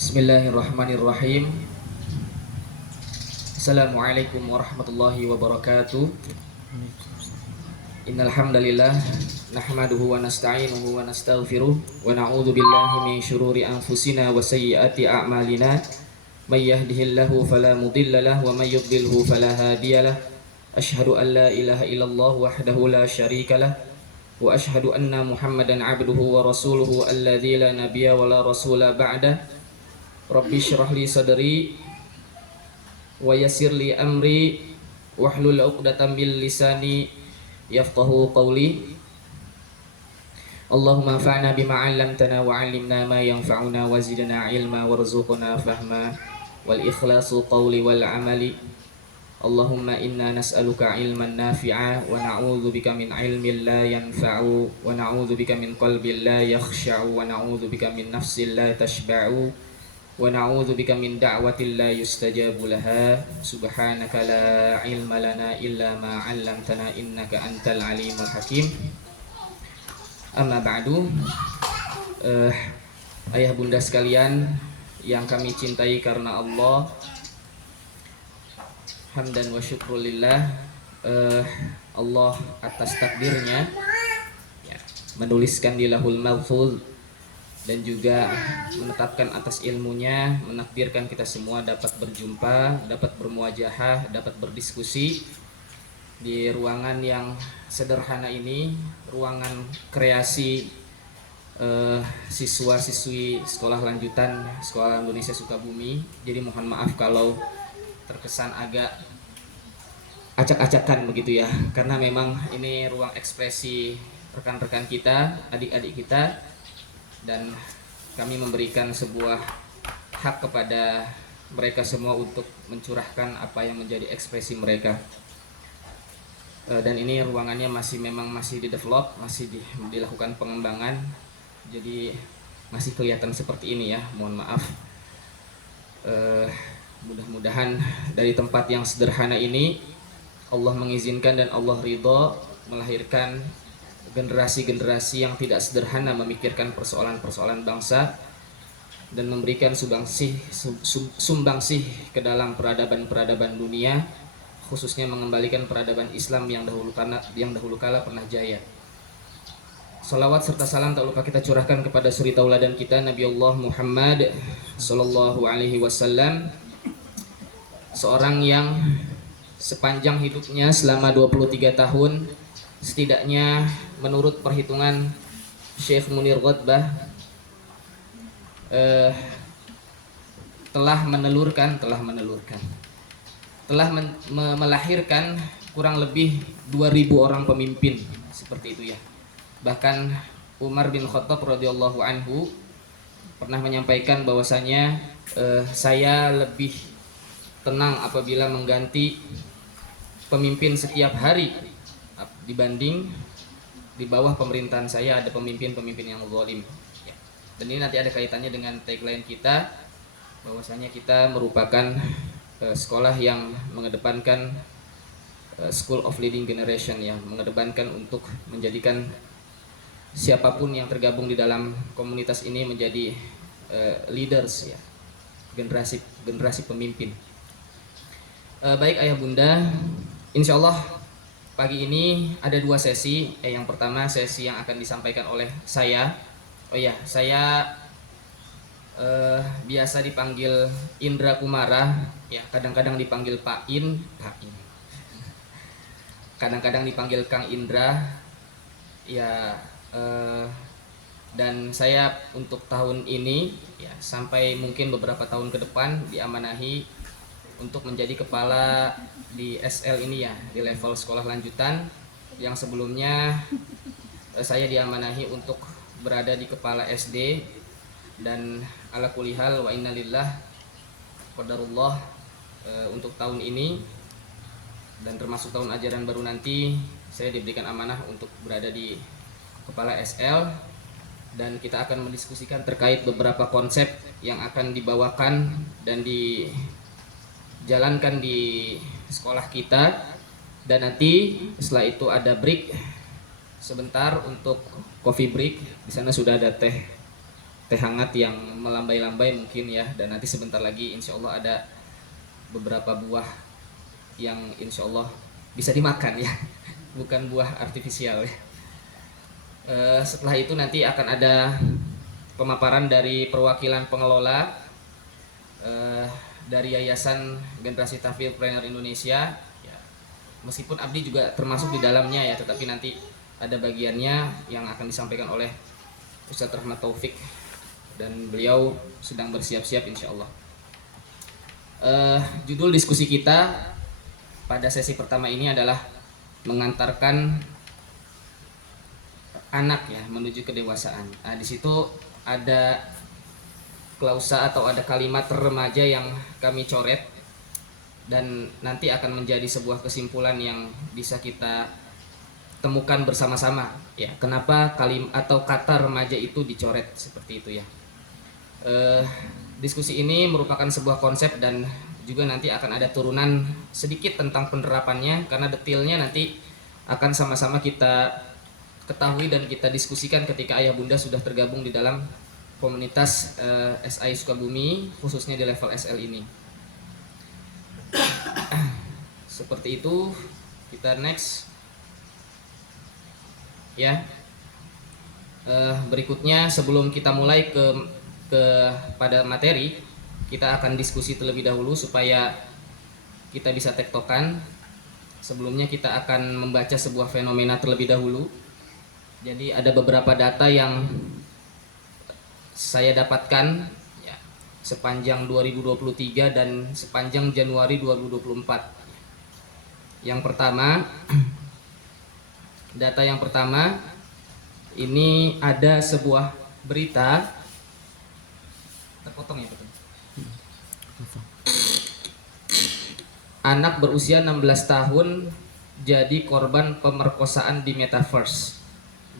Bismillahirrahmanirrahim. Assalamualaikum warahmatullahi wabarakatuh. Innal hamdalillah nahmaduhu wa nasta'inuhu wa nastaghfiruh wa na'udzu billahi min syururi anfusina wa sayyiati a'malina. May yahdihillahu fala mudilla lahu wa may yudlilhu fala hadiyalah. Asyhadu an la ilaha illallah wahdahu la syarika lah wa asyhadu anna Muhammadan 'abduhu wa rasuluhu alladzi la nabiyya wa la rasula ba'dah. Rabbi syrah li sadri wa yassir li amri wahlul 'uqdatam min lisani yafqahu qawli. Allahumma anfa'na bima 'allamtana wa 'allimna ma yanfa'una wa zidna 'ilma warzuqna fahma wal ikhlasu qawli wal 'amali. Allahumma inna nas'aluka 'ilman nafi'a wa na'udzu bika min 'ilmin la yanfa'u wa na'udzu bika min qalbin la yakhsha'u wa na'udzu bika min nafsin la tashba'u wa na'udzu bika min da'watin la yustajabu laha. Subhanaka la ilma lana illa ma 'allamtana innaka antal alimul hakim. Amma ba'du. Ayah bunda sekalian yang kami cintai karena Allah, hamdan wa syukrulillah. Allah atas takdirnya menuliskan di Lahul Mahfuz dan juga menetapkan atas ilmunya, menakdirkan kita semua dapat berjumpa, dapat bermuajahah, dapat berdiskusi di ruangan yang sederhana ini, ruangan kreasi siswa-siswi sekolah lanjutan Sekolah Indonesia Sukabumi. Jadi mohon maaf kalau terkesan agak acak-acakan begitu ya, karena memang ini ruang ekspresi rekan-rekan kita, adik-adik kita, dan kami memberikan sebuah hak kepada mereka semua untuk mencurahkan apa yang menjadi ekspresi mereka. Dan ini ruangannya masih di develop, masih dilakukan pengembangan, jadi masih kelihatan seperti ini ya, mohon maaf. Mudah-mudahan dari tempat yang sederhana ini Allah mengizinkan dan Allah ridho melahirkan generasi-generasi yang tidak sederhana memikirkan persoalan-persoalan bangsa dan memberikan sumbangsih ke dalam peradaban-peradaban dunia, khususnya mengembalikan peradaban Islam yang dahulu kala pernah jaya. Salawat serta salam tak lupa kita curahkan kepada suri tauladan kita, Nabi Allah Muhammad sallallahu alaihi wasallam, seorang yang sepanjang hidupnya selama 23 tahun setidaknya menurut perhitungan Syekh Munir Ghotbah telah melahirkan kurang lebih 2000 orang pemimpin seperti itu ya. Bahkan Umar bin Khattab radhiyallahu anhu pernah menyampaikan bahwasanya saya lebih tenang apabila mengganti pemimpin setiap hari dibanding di bawah pemerintahan saya ada pemimpin-pemimpin yang zalim. Dan ini nanti ada kaitannya dengan tagline kita, bahwasanya kita merupakan sekolah yang mengedepankan School of Leading Generation, yang mengedepankan untuk menjadikan siapapun yang tergabung di dalam komunitas ini menjadi leaders ya, generasi pemimpin. Baik ayah bunda, insya Allah pagi ini ada dua sesi. Yang pertama sesi yang akan disampaikan oleh saya. Saya biasa dipanggil Indra Kumara, ya kadang-kadang dipanggil Pak In, kadang-kadang dipanggil Kang Indra, ya. Dan saya untuk tahun ini, ya sampai mungkin beberapa tahun ke depan diamanahi untuk menjadi kepala di SL ini ya, di level sekolah lanjutan, yang sebelumnya saya diamanahi untuk berada di kepala SD. Dan ala kulihal wa innalillah qadarullah, untuk tahun ini dan termasuk tahun ajaran baru nanti saya diberikan amanah untuk berada di kepala SL, dan kita akan mendiskusikan terkait beberapa konsep yang akan dibawakan dan dijalankan di sekolah kita. Dan nanti setelah itu ada break sebentar untuk coffee break. Di sana sudah ada teh teh hangat yang melambai-lambai mungkin ya, dan nanti sebentar lagi insya Allah ada beberapa buah yang insya Allah bisa dimakan ya, bukan buah artifisial ya. Setelah itu nanti akan ada pemaparan dari perwakilan pengelola dari Yayasan Generasi Tahfidzpreneur Indonesia ya. Meskipun Abdi juga termasuk di dalamnya ya, tetapi nanti ada bagiannya yang akan disampaikan oleh Ustadz Rahmat Taufik, dan beliau sedang bersiap-siap insya Allah. Judul diskusi kita pada sesi pertama ini adalah mengantarkan anak ya menuju kedewasaan. Nah, di situ ada klausa atau ada kalimat remaja yang kami coret dan nanti akan menjadi sebuah kesimpulan yang bisa kita temukan bersama-sama ya. Kenapa atau kata remaja itu dicoret seperti itu ya. Diskusi ini merupakan sebuah konsep dan juga nanti akan ada turunan sedikit tentang penerapannya, karena detailnya nanti akan sama-sama kita ketahui dan kita diskusikan ketika ayah bunda sudah tergabung di dalam komunitas SI Sukabumi, khususnya di level SL ini. Seperti itu. Kita next ya. Berikutnya sebelum kita mulai pada materi, kita akan diskusi terlebih dahulu supaya kita bisa tektokan. Sebelumnya kita akan membaca sebuah fenomena terlebih dahulu. Jadi ada beberapa data yang saya dapatkan ya, sepanjang 2023 dan sepanjang Januari 2024. Yang pertama, data yang pertama ini ada sebuah berita terpotong ya, betul. Anak berusia 16 tahun jadi korban pemerkosaan di metaverse.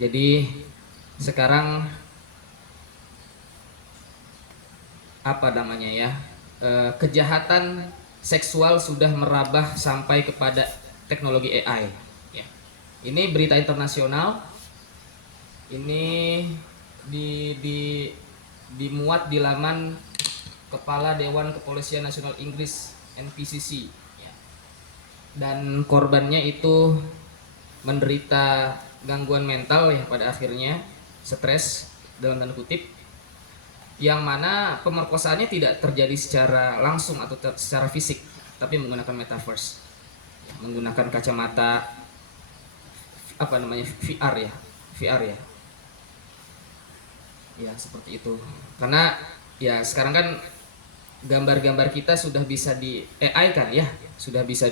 Jadi sekarang apa namanya ya, kejahatan seksual sudah merambah sampai kepada teknologi AI ya. Ini berita internasional. Ini dimuat di laman Kepala Dewan Kepolisian Nasional Inggris NPCC ya. Dan korbannya itu menderita gangguan mental ya, pada akhirnya stres dalam tanda kutip, yang mana pemerkosaannya tidak terjadi secara langsung atau secara fisik, tapi menggunakan metaverse ya, menggunakan kacamata apa namanya VR ya ya, seperti itu. Karena ya sekarang kan gambar-gambar kita sudah bisa di AI kan ya, sudah bisa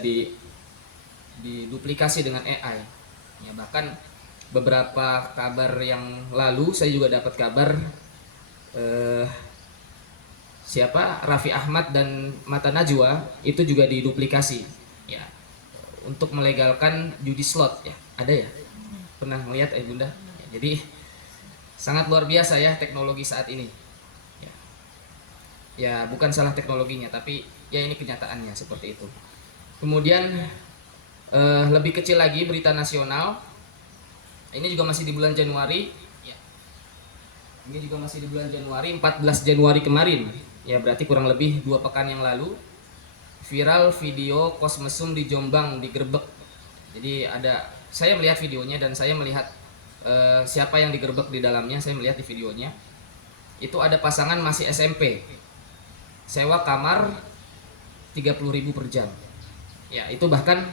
diduplikasi dengan AI ya. Bahkan beberapa kabar yang lalu saya juga dapat kabar siapa Raffi Ahmad dan Mata Najwa itu juga diduplikasi ya, untuk melegalkan judi slot ya. Ada ya, pernah melihat bunda ya. Jadi sangat luar biasa ya teknologi saat ini ya. Ya bukan salah teknologinya, tapi ya ini kenyataannya seperti itu. Kemudian lebih kecil lagi berita nasional. Ini juga masih di bulan Januari ya. Ini juga masih di bulan Januari, 14 Januari kemarin ya, berarti kurang lebih 2 pekan yang lalu. Viral video kos mesum di Jombang digerebek. Jadi saya melihat videonya dan saya melihat siapa yang digerebek di dalamnya. Saya melihat di videonya itu ada pasangan masih SMP, sewa kamar 30.000 per jam ya. Itu bahkan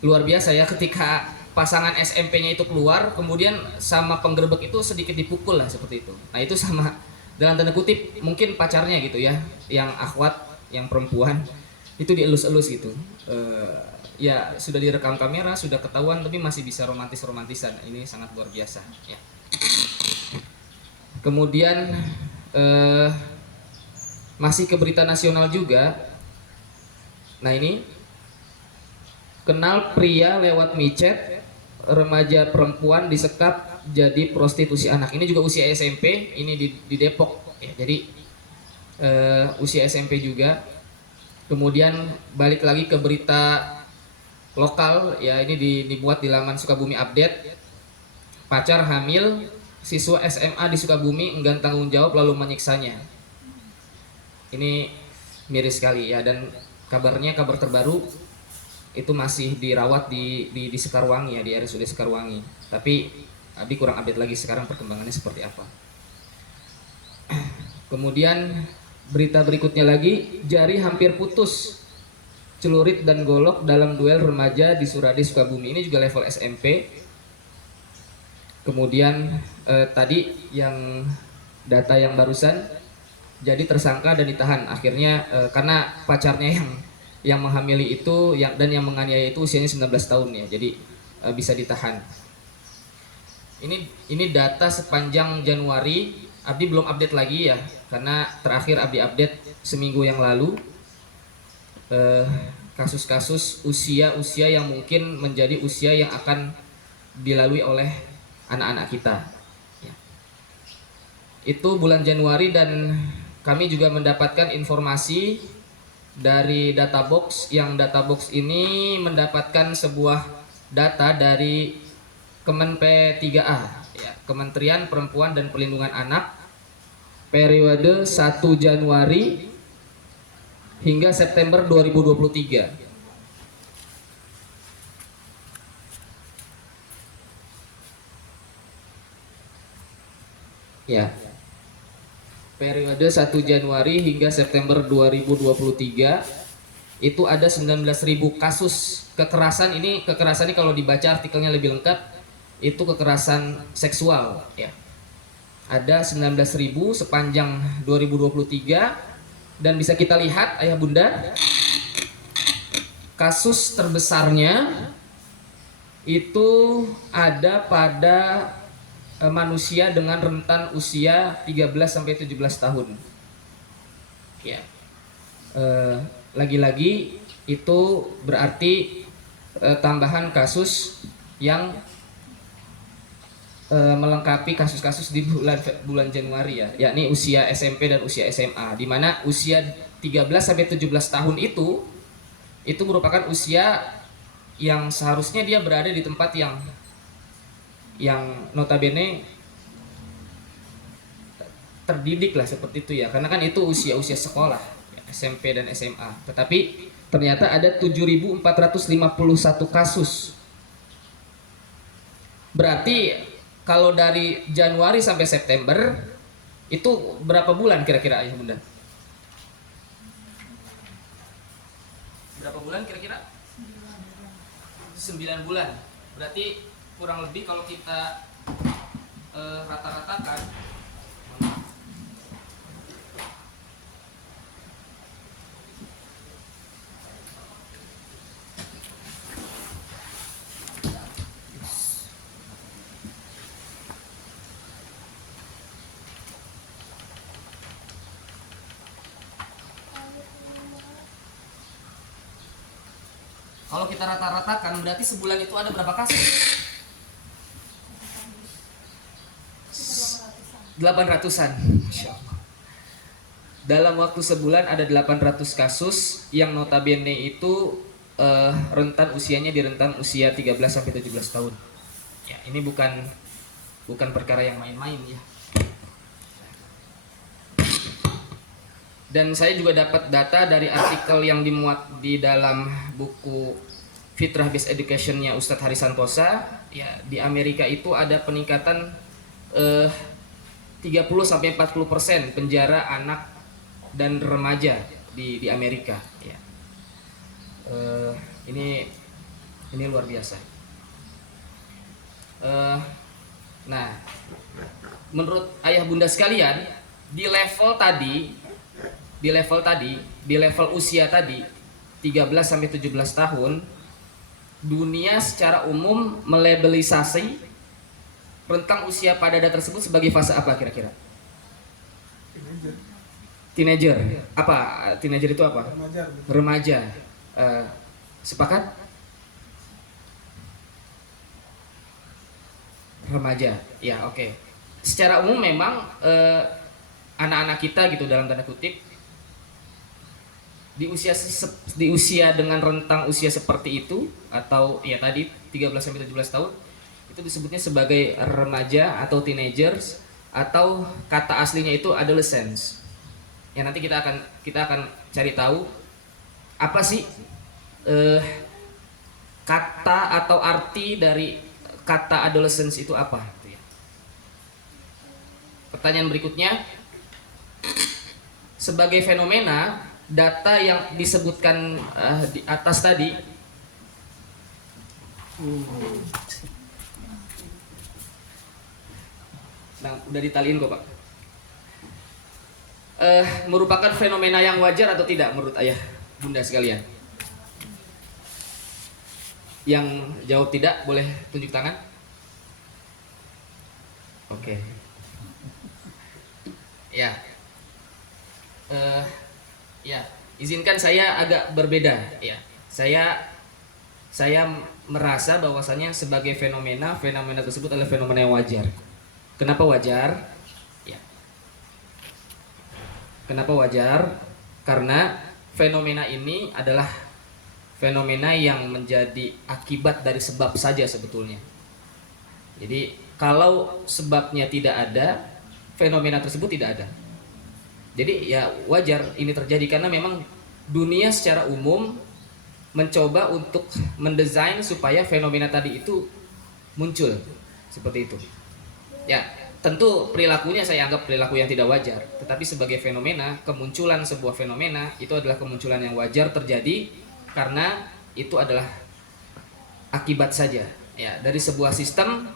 luar biasa ya, ketika pasangan SMP-nya itu keluar, kemudian sama penggerebek itu sedikit dipukul lah seperti itu. Nah itu sama dalam tanda kutip mungkin pacarnya gitu ya, yang akhwat, yang perempuan itu dielus-elus gitu. Ya sudah direkam kamera, sudah ketahuan, tapi masih bisa romantisan. Ini sangat luar biasa ya. Kemudian masih ke berita nasional juga. Nah ini, kenal pria lewat micet, remaja perempuan disekap jadi prostitusi anak. Ini juga usia SMP, ini di Depok ya. Jadi usia SMP juga. Kemudian balik lagi ke berita lokal ya, ini dibuat di laman Sukabumi Update. Pacar hamil siswa SMA di Sukabumi enggan tanggung jawab lalu menyiksanya. Ini miris sekali ya, dan kabarnya, kabar terbaru itu masih dirawat di Sekarwangi ya, di RSUD Sekarwangi. Tapi Abi kurang update lagi sekarang perkembangannya seperti apa. Kemudian berita berikutnya lagi, jari hampir putus celurit dan golok dalam duel remaja di Suradi Sukabumi. Ini juga level SMP. Kemudian tadi yang data yang barusan, jadi tersangka dan ditahan akhirnya karena pacarnya yang menghamili itu dan yang menganiaya itu usianya 19 tahun ya, jadi bisa ditahan. Ini data sepanjang Januari. Abdi belum update lagi ya, karena terakhir Abdi update seminggu yang lalu kasus-kasus usia yang mungkin menjadi usia yang akan dilalui oleh anak-anak kita ya. Itu bulan Januari, dan kami juga mendapatkan informasi dari Databox, yang Databox ini mendapatkan sebuah data dari Kemen P3A ya, Kementerian Perempuan dan Perlindungan Anak, periode 1 Januari hingga September 2023. Ya. Periode 1 Januari hingga September 2023 itu ada 19.000 kasus kekerasan. Kekerasan ini kalau dibaca artikelnya lebih lengkap, itu kekerasan seksual ya. Ada 19.000 sepanjang 2023, dan bisa kita lihat ayah bunda, kasus terbesarnya itu ada pada manusia dengan rentan usia 13 sampai 17 tahun. Ya. Lagi-lagi itu berarti tambahan kasus yang melengkapi kasus-kasus di bulan Januari ya, yakni usia SMP dan usia SMA, di mana usia 13 sampai 17 tahun itu merupakan usia yang seharusnya dia berada di tempat yang notabene terdidik lah, seperti itu ya, karena kan itu usia sekolah ya, SMP dan SMA. Tetapi ternyata ada 7.451 kasus. Berarti kalau dari Januari sampai September itu berapa bulan kira-kira ayah bunda? Berapa bulan kira-kira? 9 bulan. Berarti kurang lebih kalau kita rata-ratakan, kalau kita rata-ratakan berarti sebulan itu ada berapa kasus? 800-an. Masya Allah. Dalam waktu sebulan ada 800 kasus yang notabene itu rentan usianya di rentan usia 13 sampai 17 tahun. Ya, ini bukan perkara yang main-main ya. Dan saya juga dapat data dari artikel yang dimuat di dalam buku Fitrah Based Education-nya Ustadz Haris Santosa. Ya, di Amerika itu ada peningkatan 30-40% penjara anak dan remaja di Amerika. Ya. Ini luar biasa. Nah, menurut ayah bunda sekalian, di level usia tadi 13 sampai 17 tahun, dunia secara umum melabelisasi rentang usia pada data tersebut sebagai fase apa kira-kira? Teenager. Apa teenager itu apa? Remaja. Sepakat? Remaja. Ya, oke. Secara umum memang anak-anak kita gitu dalam tanda kutip di usia dengan rentang usia seperti itu, atau ya tadi 13 sampai 17 tahun, itu disebutnya sebagai remaja atau teenagers, atau kata aslinya itu adolescence. Ya nanti kita akan cari tahu apa sih kata atau arti dari kata adolescence itu apa. Pertanyaan berikutnya, sebagai fenomena, data yang disebutkan di atas tadi udah ditaliin kok Pak, merupakan fenomena yang wajar atau tidak menurut ayah bunda sekalian? Yang jawab tidak boleh tunjuk tangan. Oke. Ya, ya, izinkan saya agak berbeda. Ya, saya merasa bahwasanya sebagai fenomena tersebut adalah fenomena yang wajar. Kenapa wajar? Ya. Kenapa wajar? Karena fenomena ini adalah fenomena yang menjadi akibat dari sebab saja sebetulnya. Jadi kalau sebabnya tidak ada, fenomena tersebut tidak ada. Jadi ya wajar ini terjadi karena memang dunia secara umum mencoba untuk mendesain supaya fenomena tadi itu muncul seperti itu. Ya, tentu perilakunya saya anggap perilaku yang tidak wajar, tetapi sebagai fenomena, kemunculan sebuah fenomena itu adalah kemunculan yang wajar terjadi karena itu adalah akibat saja ya dari sebuah sistem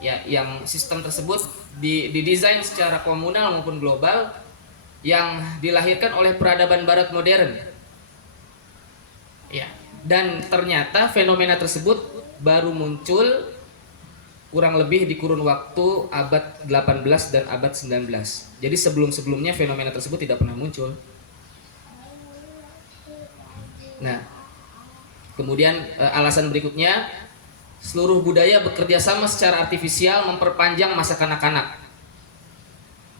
ya, yang sistem tersebut didesain secara komunal maupun global, yang dilahirkan oleh peradaban barat modern ya, dan ternyata fenomena tersebut baru muncul kurang lebih di kurun waktu abad 18 dan abad 19. Jadi sebelum-sebelumnya fenomena tersebut tidak pernah muncul. Nah, kemudian alasan berikutnya, seluruh budaya bekerja sama secara artifisial memperpanjang masa kanak-kanak,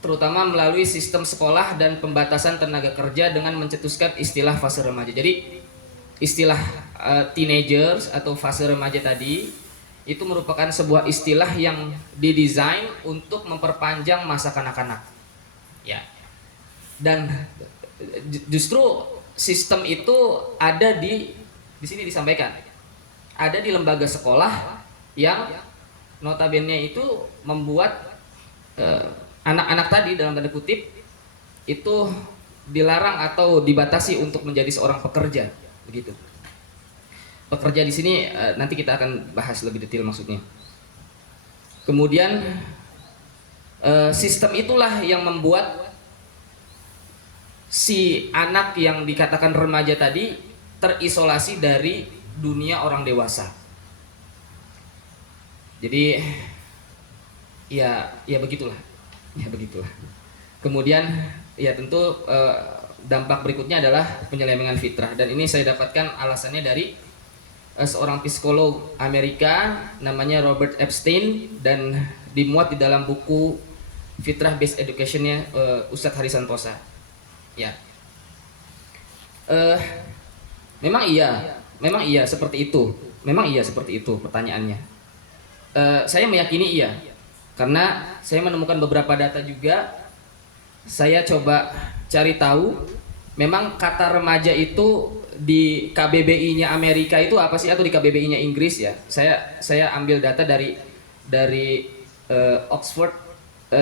terutama melalui sistem sekolah dan pembatasan tenaga kerja dengan mencetuskan istilah fase remaja. Jadi istilah teenagers atau fase remaja tadi itu merupakan sebuah istilah yang didesain untuk memperpanjang masa kanak-kanak. Ya. Dan justru sistem itu ada di sini disampaikan. Ada di lembaga sekolah yang notabene itu membuat anak-anak tadi dalam tanda kutip itu dilarang atau dibatasi untuk menjadi seorang pekerja, begitu. Pekerja di sini nanti kita akan bahas lebih detail maksudnya. Kemudian sistem itulah yang membuat si anak yang dikatakan remaja tadi terisolasi dari dunia orang dewasa. Jadi ya begitulah. Ya begitulah. Kemudian ya tentu dampak berikutnya adalah penyelewengan fitrah, dan ini saya dapatkan alasannya dari seorang psikolog Amerika namanya Robert Epstein, dan dimuat di dalam buku Fitrah Based Education-nya Ustadz Hari Santosa. Ya, memang iya seperti itu. Memang iya seperti itu pertanyaannya. Saya meyakini iya, karena saya menemukan beberapa data juga. Saya coba cari tahu, memang kata remaja itu di KBBI-nya Amerika itu apa sih, atau di KBBI-nya Inggris ya. Saya ambil data dari Oxford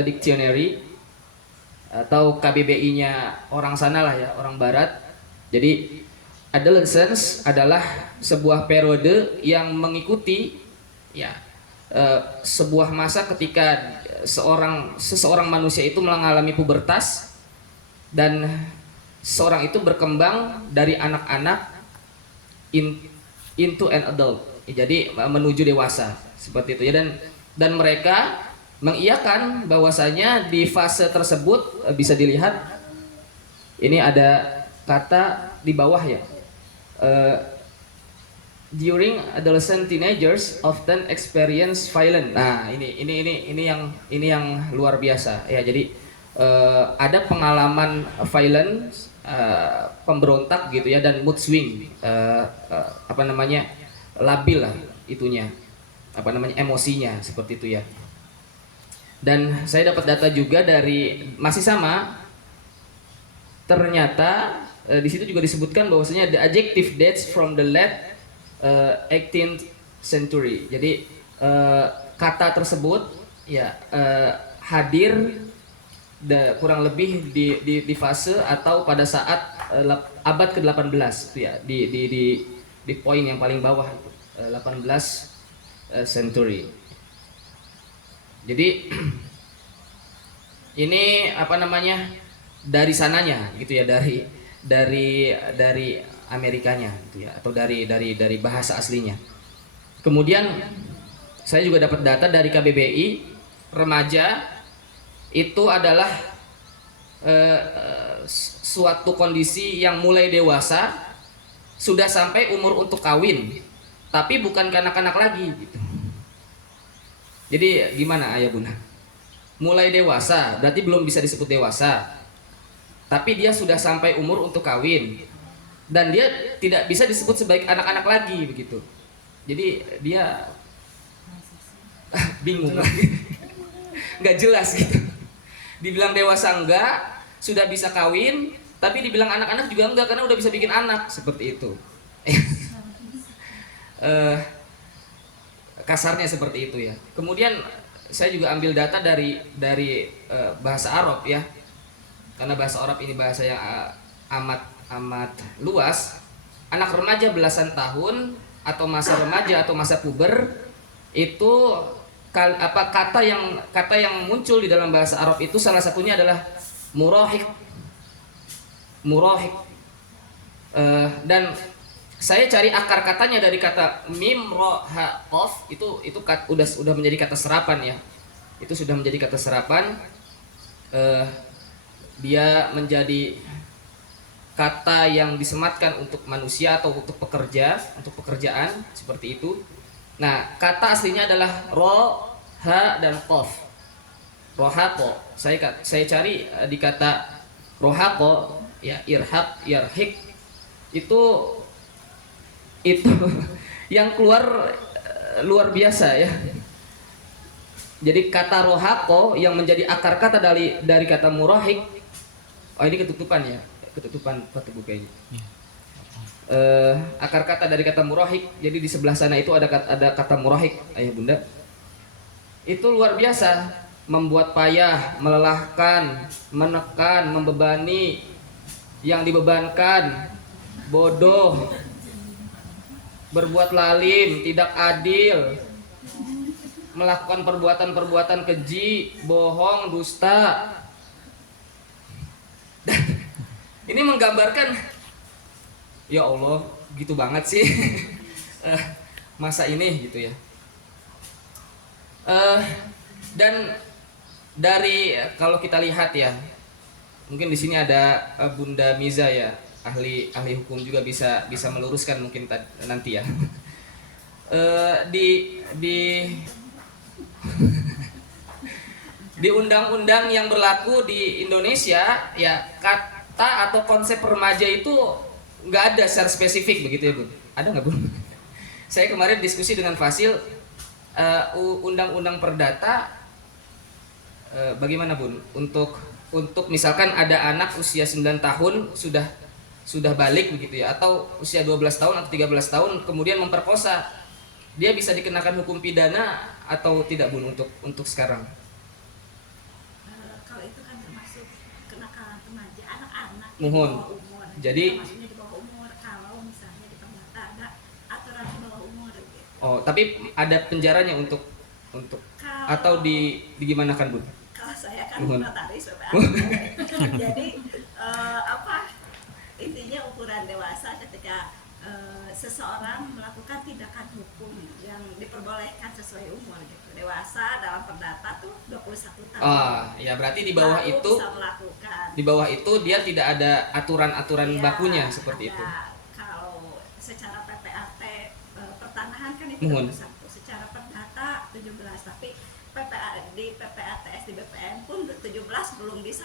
Dictionary atau KBBI-nya orang sana lah ya, orang barat. Jadi adolescence adalah sebuah periode yang mengikuti ya sebuah masa ketika seseorang manusia itu mengalami pubertas, dan seorang itu berkembang dari anak-anak into an adult, jadi menuju dewasa seperti itu ya. Dan mereka mengiyakan bahwasanya di fase tersebut bisa dilihat ini ada kata di bawah ya, during adolescent teenagers often experience violence. Nah ini yang luar biasa ya. Jadi ada pengalaman violence, pemberontak gitu ya, dan mood swing, labil lah itunya, emosinya seperti itu ya. Dan saya dapat data juga dari masih sama, ternyata di situ juga disebutkan bahwasanya the adjective dates from the late 18th century. Jadi kata tersebut ya hadir kurang lebih di fase atau pada saat abad ke-18 itu ya, di poin yang paling bawah itu 18 century. Jadi ini dari sananya gitu ya, dari Amerikanya gitu ya, atau dari bahasa aslinya. Kemudian saya juga dapat data dari KBBI, remaja itu adalah suatu kondisi yang mulai dewasa, sudah sampai umur untuk kawin, tapi bukan kanak-kanak lagi gitu. Jadi gimana ayah bunda? Mulai dewasa, berarti belum bisa disebut dewasa, tapi dia sudah sampai umur untuk kawin, dan dia tidak bisa disebut sebagai anak-anak lagi begitu. Jadi dia bingung lagi, nggak jelas gitu. Dibilang dewasa enggak, sudah bisa kawin, tapi dibilang anak-anak juga enggak karena udah bisa bikin anak, seperti itu. Kasarnya seperti itu ya. Kemudian saya juga ambil data dari bahasa Arab ya, karena bahasa Arab ini bahasa yang amat luas. Anak remaja belasan tahun atau masa remaja atau masa puber itu kata yang muncul di dalam bahasa Arab itu salah satunya adalah murahik. Dan saya cari akar katanya dari kata mim ro ha qaf, itu udah menjadi kata serapan ya. Itu sudah menjadi kata serapan. Dia menjadi kata yang disematkan untuk manusia atau untuk pekerjaan seperti itu. Nah, kata aslinya adalah ro, ha dan qaf. Rohaqo. Saya cari di kata rohaqo ya, irhaq, yarhik, itu yang keluar luar biasa ya. Jadi kata rohaqo yang menjadi akar kata dari kata murahik. Oh, ini ketutupan ya, ketutupan foto buku ini. Akar kata dari kata murahik. Jadi di sebelah sana itu ada kata murahik, ayah bunda. Itu luar biasa, membuat payah, melelahkan, menekan, membebani, yang dibebankan, bodoh, berbuat lalim, tidak adil, melakukan perbuatan-perbuatan keji, bohong, dusta. Ini menggambarkan, ya Allah, gitu banget sih masa ini gitu ya. Dan dari kalau kita lihat ya, mungkin di sini ada Bunda Miza ya, ahli hukum juga bisa meluruskan mungkin nanti ya. Di undang-undang yang berlaku di Indonesia ya, kata atau konsep remaja itu nggak ada secara spesifik begitu ya Bun? Ada nggak Bun? Saya kemarin diskusi dengan Fasil, undang-undang perdata bagaimana Bun? Untuk misalkan ada anak usia 9 tahun sudah balik begitu ya, atau usia 12 tahun atau 13 tahun kemudian memperkosa, dia bisa dikenakan hukum pidana atau tidak Bun untuk sekarang? Kalau itu kan termasuk kenakalan remaja, anak-anak Mohon. umur. Jadi maksudnya di bawah umur, kalau misalnya di perdata ada aturan di bawah umur gitu. oh, tapi ada penjaranya untuk atau di gimana kan Bun? Kalau saya kan Mohon. notaris, jadi intinya ukuran dewasa ketika seseorang melakukan tindakan hukum yang diperbolehkan sesuai umur gitu. Dewasa dalam perdata tuh 21 tahun. Ya berarti di bawah baru itu bisa melakukan. Di bawah itu dia tidak ada aturan-aturan Ya, bakunya seperti ada. itu. Kalau secara PPAT pertanahan kan itu Mohon. 21, secara perdata 17, tapi di PPATS di BPN pun 17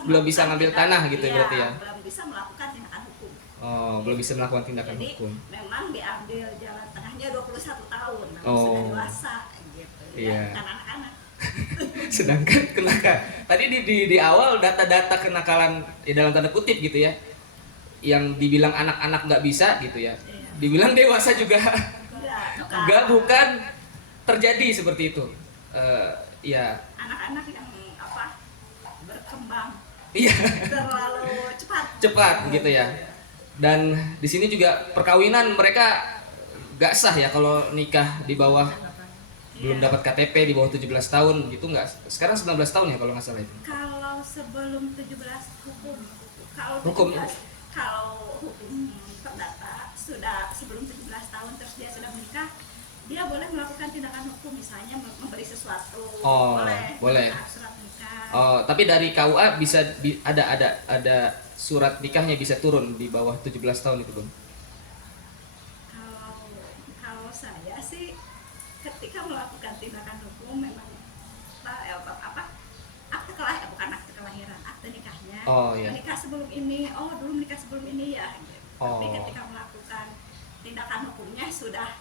belum bisa ngambil tanah gitu ya, berarti ya. Belum bisa melakukan tindakan hukum. Oh, belum bisa melakukan tindakan Jadi hukum. memang diambil jalan tengahnya 21 tahun, Oh. sudah dewasa gitu. Iya. bukan anak-anak. Sedangkan tadi di awal data-data kenakalan dalam tanda kutip gitu ya, yang dibilang anak-anak nggak bisa gitu ya, Iya. dibilang dewasa juga Enggak, bukan terjadi seperti itu. Ya, anak-anak yang apa berkembang iya. terlalu Cepat gitu ya. Dan di sini juga perkawinan mereka gak sah ya kalau nikah di bawah belum dapat KTP, di bawah 17 tahun gitu nggak. Sekarang 19 tahun ya kalau nggak salah itu. Kalau sebelum 17 hukum, kalau Hukum. 17, kalau hukum perdata sudah sebelum 17 tahun terus dia sudah menikah, dia boleh melakukan tindakan hukum, misalnya memberi sesuatu. Oh, boleh. Surat nikah. Oh, tapi dari KUA bisa ada surat nikahnya bisa turun di bawah 17 tahun itu, Bun. Kalau saya sih ketika melakukan tindakan hukum memang akte kelahiran, bukan akte kelahiran, akte nikahnya. Oh, iya. Menikah sebelum ini, dulu menikah sebelum ini ya. Gitu. Tapi Oh. ketika melakukan tindakan hukumnya sudah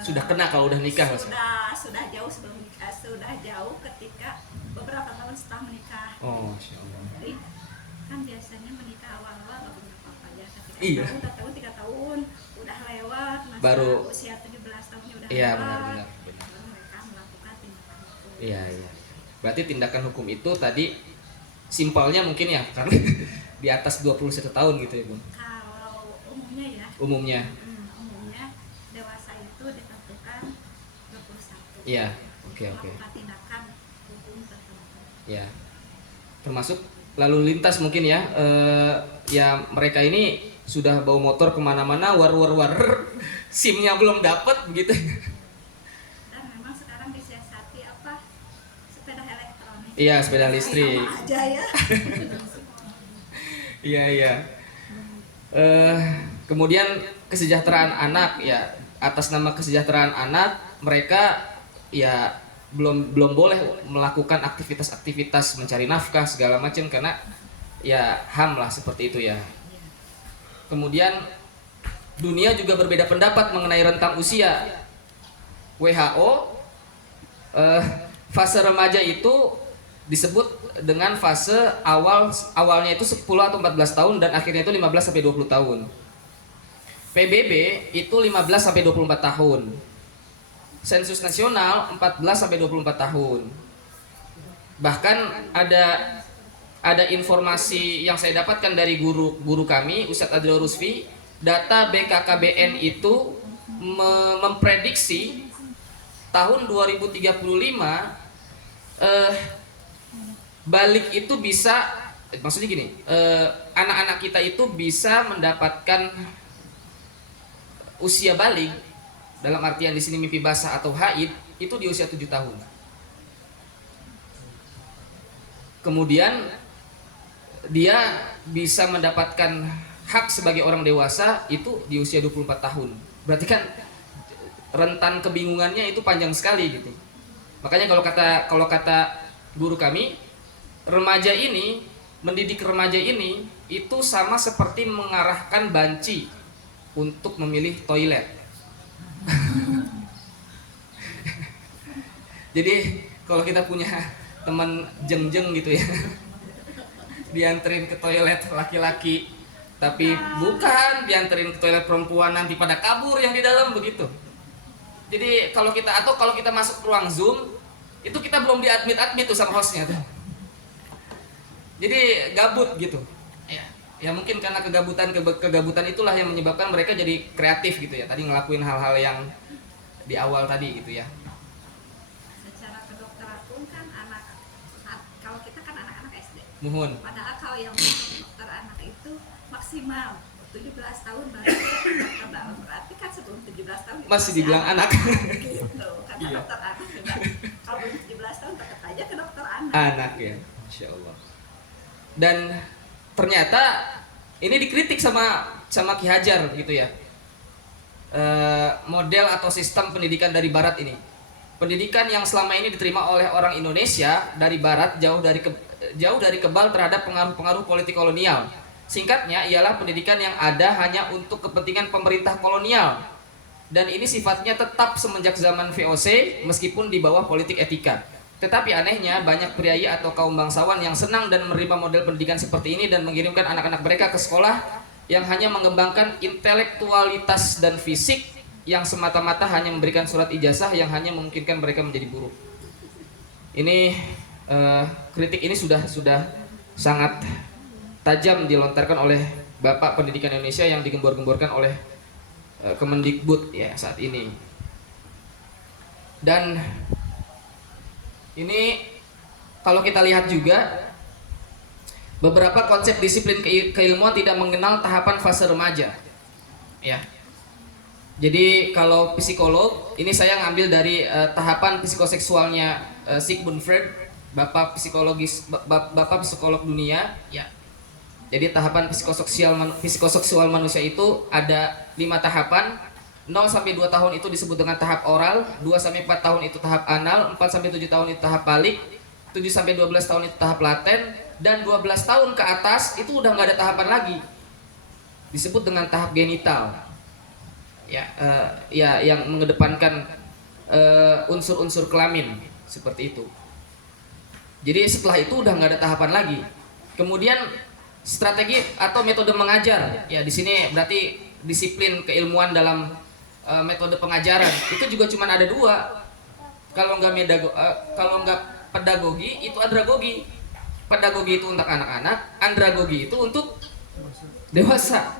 Sudah kena kalau udah nikah, Mas. sudah jauh sebelum menikah, sudah jauh ketika beberapa tahun setelah menikah. Oh, Masya Allah. Jadi kan biasanya menikah awal-awal nggak punya apa-apa ya, ketika Iya. udah tahun 3 tahun udah lewat masa Baru. usia 17 tahunnya udah Iya, lewat, benar. baru mereka melakukan tindakan hukum. Iya. Berarti tindakan hukum itu tadi simpelnya mungkin ya karena di atas 21 tahun gitu ya, Bun. Kalau umumnya ya, Umumnya. umumnya dewasa itu ditentukan 21. Iya. Oke. Melakukan tindakan hukum tertentu. Ya. Termasuk lalu lintas mungkin ya. Ya mereka ini sudah bawa motor kemana-mana, war, SIM-nya belum dapat begitu. Dan memang sekarang disiasati apa? Sepeda elektronik. Iya, sepeda listrik. Sama aja ya. Iya. Kemudian kesejahteraan anak ya, atas nama kesejahteraan anak mereka ya belum boleh melakukan aktivitas mencari nafkah segala macam karena ya HAM lah seperti itu ya. Kemudian dunia juga berbeda pendapat mengenai rentang usia. WHO fase remaja itu disebut dengan fase awalnya itu 10 atau 14 tahun dan akhirnya itu 15 sampai 20 tahun. PBB itu 15 sampai 24 tahun. Sensus nasional 14 sampai 24 tahun. Bahkan ada informasi yang saya dapatkan dari guru kami Ustadz Adil Rusfi, data BKKBN itu memprediksi tahun 2035 balik itu bisa, maksudnya gini, anak-anak kita itu bisa mendapatkan usia balik dalam artian di sini mimpi basah atau haid itu di usia 7 tahun. Kemudian dia bisa mendapatkan hak sebagai orang dewasa itu di usia 24 tahun. Berarti kan rentan kebingungannya itu panjang sekali gitu. Makanya kalau kata guru kami, mendidik remaja ini itu sama seperti mengarahkan banci untuk memilih toilet. Jadi kalau kita punya teman jeng-jeng gitu ya, dianterin ke toilet laki-laki, tapi bukan dianterin ke toilet perempuan, nanti pada kabur yang di dalam begitu. Jadi kalau kita masuk ruang Zoom, itu kita belum di-admit tuh sama hostnya tuh. Jadi gabut gitu. Ya mungkin karena kegabutan itulah yang menyebabkan mereka jadi kreatif gitu ya. Tadi ngelakuin hal-hal yang di awal tadi gitu ya. Secara kedokteran pun kan kalau kita kan anak-anak SD. Muhun. Padahal kalau yang dokter anak itu maksimal 17 tahun baru dokter dalam, berarti kan sebelum 17 tahun Masih dibilang anak. Gitu. Karena Iya. dokter anak juga kalau belum 17 tahun tetap aja ke dokter anak. Anak ya, Masya Allah. Dan ternyata ini dikritik sama Ki Hajar gitu ya. Model atau sistem pendidikan dari Barat ini, pendidikan yang selama ini diterima oleh orang Indonesia dari Barat jauh dari kebal terhadap pengaruh-pengaruh politik kolonial. Singkatnya ialah pendidikan yang ada hanya untuk kepentingan pemerintah kolonial dan ini sifatnya tetap semenjak zaman VOC meskipun di bawah politik etika. Tetapi anehnya banyak priaya atau kaum bangsawan yang senang dan menerima model pendidikan seperti ini dan mengirimkan anak-anak mereka ke sekolah yang hanya mengembangkan intelektualitas dan fisik, yang semata-mata hanya memberikan surat ijazah yang hanya memungkinkan mereka menjadi buruh. Ini kritik ini sudah sangat tajam dilontarkan oleh Bapak Pendidikan Indonesia yang digembor-gemborkan oleh Kemendikbud ya saat ini. Dan ini kalau kita lihat juga beberapa konsep disiplin keilmuan tidak mengenal tahapan fase remaja. Ya. Jadi kalau psikolog, ini saya ngambil dari tahapan psikoseksualnya Sigmund Freud, Bapak psikolog dunia, ya. Jadi tahapan psikoseksual manusia itu ada 5 tahapan. 0 sampai 2 tahun itu disebut dengan tahap oral, 2 sampai 4 tahun itu tahap anal, 4 sampai 7 tahun itu tahap balik, 7 sampai 12 tahun itu tahap laten, dan 12 tahun ke atas itu udah nggak ada tahapan lagi. Disebut dengan tahap genital. Ya, yang mengedepankan unsur-unsur kelamin seperti itu. Jadi setelah itu udah nggak ada tahapan lagi. Kemudian strategi atau metode mengajar, ya di sini berarti disiplin keilmuan dalam metode pengajaran itu juga cuma ada 2. Kalau nggak pedagogi itu andragogi. Pedagogi itu untuk anak-anak, andragogi itu untuk dewasa.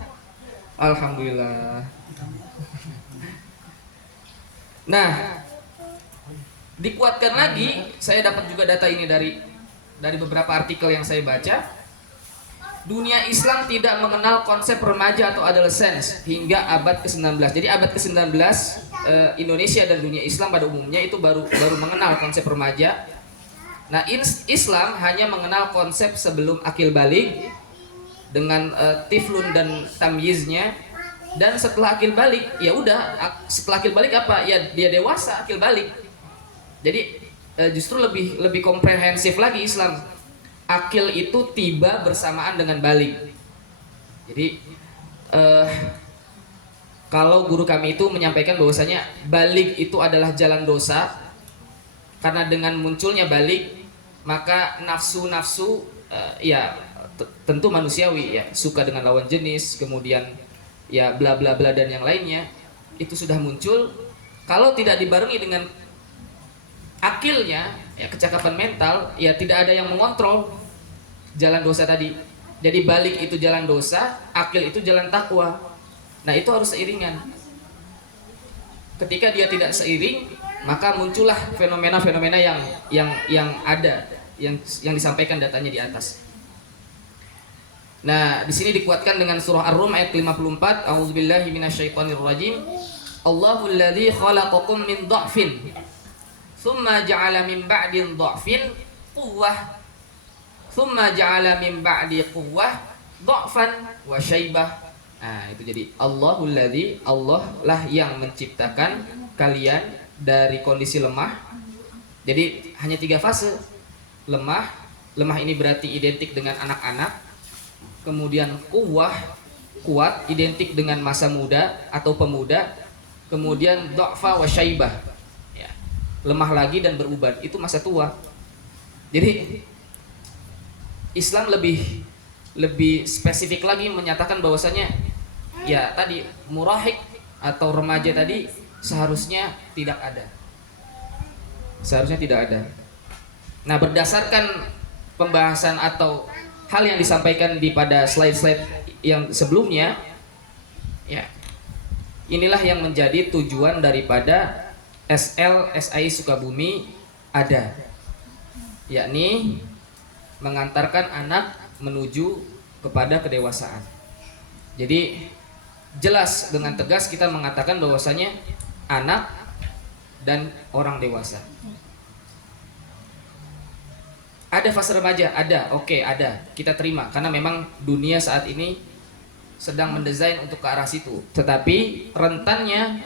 Alhamdulillah. Nah, dikuatkan lagi, saya dapat juga data ini dari beberapa artikel yang saya baca. Dunia Islam tidak mengenal konsep remaja atau adolescence hingga abad ke-19. Jadi abad ke-19 Indonesia dan dunia Islam pada umumnya itu baru mengenal konsep remaja. Nah, Islam hanya mengenal konsep sebelum akil balik dengan tiflun dan tamyiznya, dan setelah akil balik ya udah, setelah akil balik apa? Ya dia dewasa akil balik. Jadi justru lebih komprehensif lagi Islam. Akil itu tiba bersamaan dengan balik. Jadi kalau guru kami itu menyampaikan bahwasanya balik itu adalah jalan dosa, karena dengan munculnya balik maka nafsu-nafsu ya tentu manusiawi ya, suka dengan lawan jenis, kemudian ya bla bla bla dan yang lainnya itu sudah muncul. Kalau tidak dibarengi dengan akilnya ya, kecakapan mental, ya tidak ada yang mengontrol jalan dosa tadi. Jadi balik itu jalan dosa, akil itu jalan takwa. Nah itu harus seiringan. Ketika dia tidak seiring, maka muncullah fenomena-fenomena yang ada, yang disampaikan datanya di atas. Nah, di sini dikuatkan dengan surah Ar-Rum ayat 54, A'udzubillahi minasyaitonirrajim. Allahul ladzi khalaqakum min dha'fin, tsumma ja'ala min ba'di dha'fin quwwah, tsumma ja'ala min ba'di quwwah dha'fan wa syaibah. Nah, itu jadi Allahul ladzi, Allah lah yang menciptakan kalian dari kondisi lemah. Jadi hanya 3 fase. Lemah ini berarti identik dengan anak-anak. Kemudian kuat identik dengan masa muda atau pemuda. Kemudian dha'fa wa syaibah, ya, lemah lagi dan beruban, itu masa tua. Jadi Islam lebih spesifik lagi menyatakan bahwasanya ya tadi murahik atau remaja tadi seharusnya tidak ada. Nah, berdasarkan pembahasan atau hal yang disampaikan pada slide-slide yang sebelumnya, ya, inilah yang menjadi tujuan daripada SI Sukabumi ada, yakni mengantarkan anak menuju kepada kedewasaan. Jadi jelas dengan tegas kita mengatakan bahwasanya anak dan orang dewasa. Ada fase remaja, ada, oke, ada, kita terima karena memang dunia saat ini sedang mendesain untuk ke arah situ. Tetapi rentannya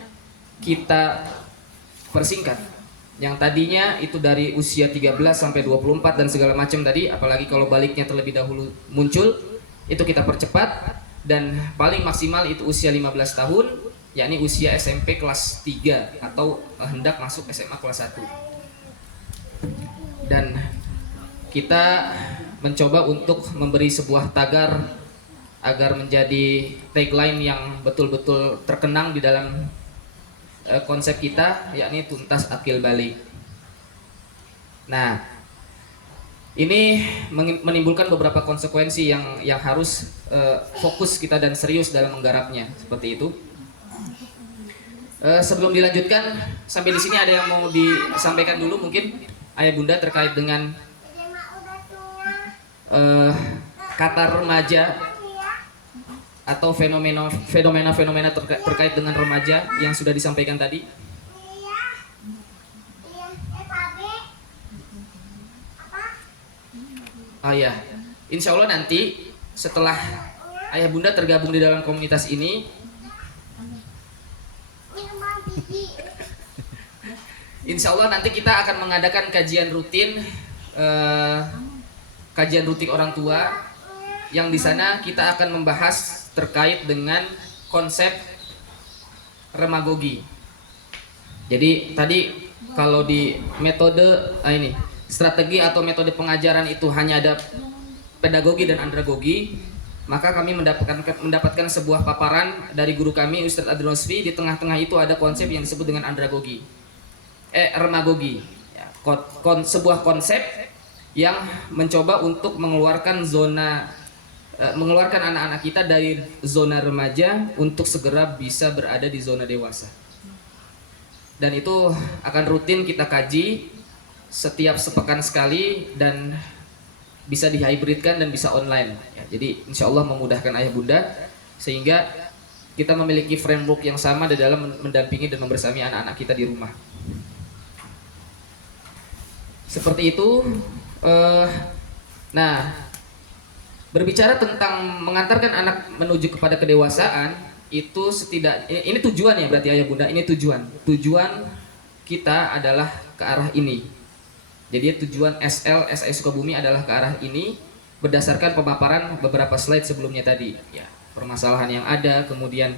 kita persingkat. Yang tadinya itu dari usia 13 sampai 24 dan segala macam tadi, apalagi kalau baliknya terlebih dahulu muncul, itu kita percepat dan paling maksimal itu usia 15 tahun yakni usia SMP kelas 3 atau hendak masuk SMA kelas 1. Dan kita mencoba untuk memberi sebuah tagar agar menjadi tagline yang betul-betul terkenang di dalam konsep kita, yakni tuntas akil balik. Nah, ini menimbulkan beberapa konsekuensi yang harus fokus kita dan serius dalam menggarapnya, seperti itu. Sebelum dilanjutkan, sampai di sini ada yang mau disampaikan dulu mungkin ayah bunda terkait dengan kata remaja atau fenomena terkait dengan remaja yang sudah disampaikan tadi. Oh ya, insya Allah nanti setelah ayah bunda tergabung di dalam komunitas ini, insya Allah nanti kita akan mengadakan kajian rutin orang tua, yang di sana kita akan membahas terkait dengan konsep remagogi. Jadi tadi kalau di metode strategi atau metode pengajaran itu hanya ada pedagogi dan andragogi, maka kami mendapatkan sebuah paparan dari guru kami Ustadz Adnosfi. Di tengah-tengah itu ada konsep yang disebut dengan andragogi, remagogi, ya, sebuah konsep yang mencoba untuk mengeluarkan anak-anak kita dari zona remaja untuk segera bisa berada di zona dewasa. Dan itu akan rutin kita kaji setiap sepekan sekali dan bisa dihybridkan dan bisa online. Ya, jadi insya Allah memudahkan ayah bunda sehingga kita memiliki framework yang sama di dalam mendampingi dan membersami anak-anak kita di rumah. Seperti itu. Nah, berbicara tentang mengantarkan anak menuju kepada kedewasaan, itu ini tujuan ya berarti ayah bunda, ini tujuan kita adalah ke arah ini. Jadi tujuan SI Sukabumi adalah ke arah ini berdasarkan pemaparan beberapa slide sebelumnya tadi, ya, permasalahan yang ada, kemudian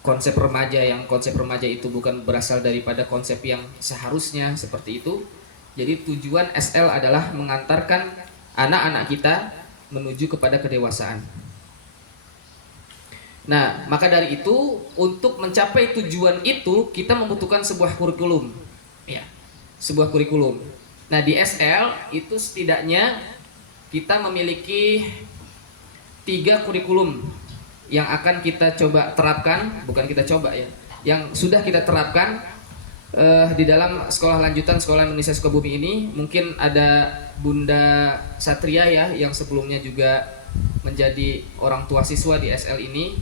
konsep remaja itu bukan berasal daripada konsep yang seharusnya seperti itu. Jadi tujuan SL adalah mengantarkan anak-anak kita menuju kepada kedewasaan. Nah, maka dari itu untuk mencapai tujuan itu kita membutuhkan sebuah kurikulum, ya, sebuah kurikulum. Nah, di SL itu setidaknya kita memiliki 3 kurikulum yang akan kita coba terapkan, bukan kita coba ya, yang sudah kita terapkan di dalam sekolah lanjutan Sekolah Indonesia Sukabumi ini. Mungkin ada Bunda Satria ya, yang sebelumnya juga menjadi orang tua siswa di SL ini,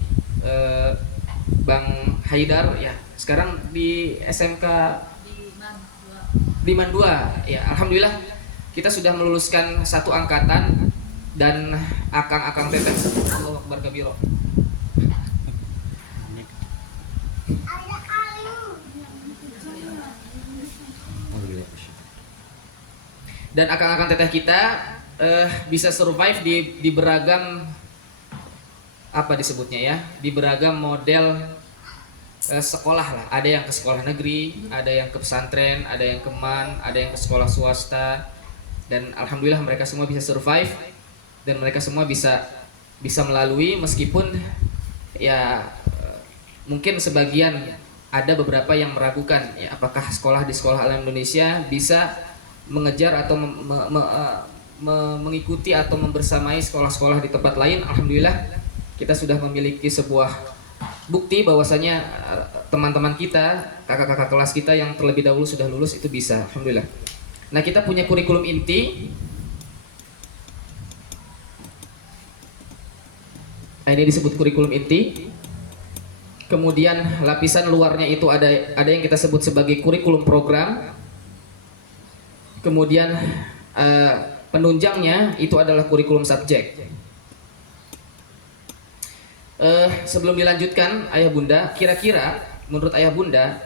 Bang Haidar ya, sekarang di SMK di Mandua ya. Alhamdulillah kita sudah meluluskan 1 angkatan dan akang-akang teteh. Allahu Akbar kabiro. Dan akang-akang teteh kita bisa survive di beragam disebutnya ya, di beragam model sekolah lah. Ada yang ke sekolah negeri, ada yang ke pesantren, ada yang ke MAN, ada yang ke sekolah swasta. Dan alhamdulillah mereka semua bisa survive dan mereka semua bisa melalui, meskipun ya mungkin sebagian ada beberapa yang meragukan ya, apakah sekolah di Sekolah Alam Indonesia bisa mengejar atau mengikuti atau membersamai sekolah-sekolah di tempat lain. Alhamdulillah kita sudah memiliki sebuah bukti bahwasanya teman-teman kita, kakak-kakak kelas kita yang terlebih dahulu sudah lulus itu bisa, alhamdulillah. Nah, kita punya kurikulum inti. Nah, ini disebut kurikulum inti. Kemudian lapisan luarnya itu ada yang kita sebut sebagai kurikulum program. Kemudian penunjangnya itu adalah kurikulum subjek. Sebelum dilanjutkan, ayah bunda, kira-kira menurut ayah bunda,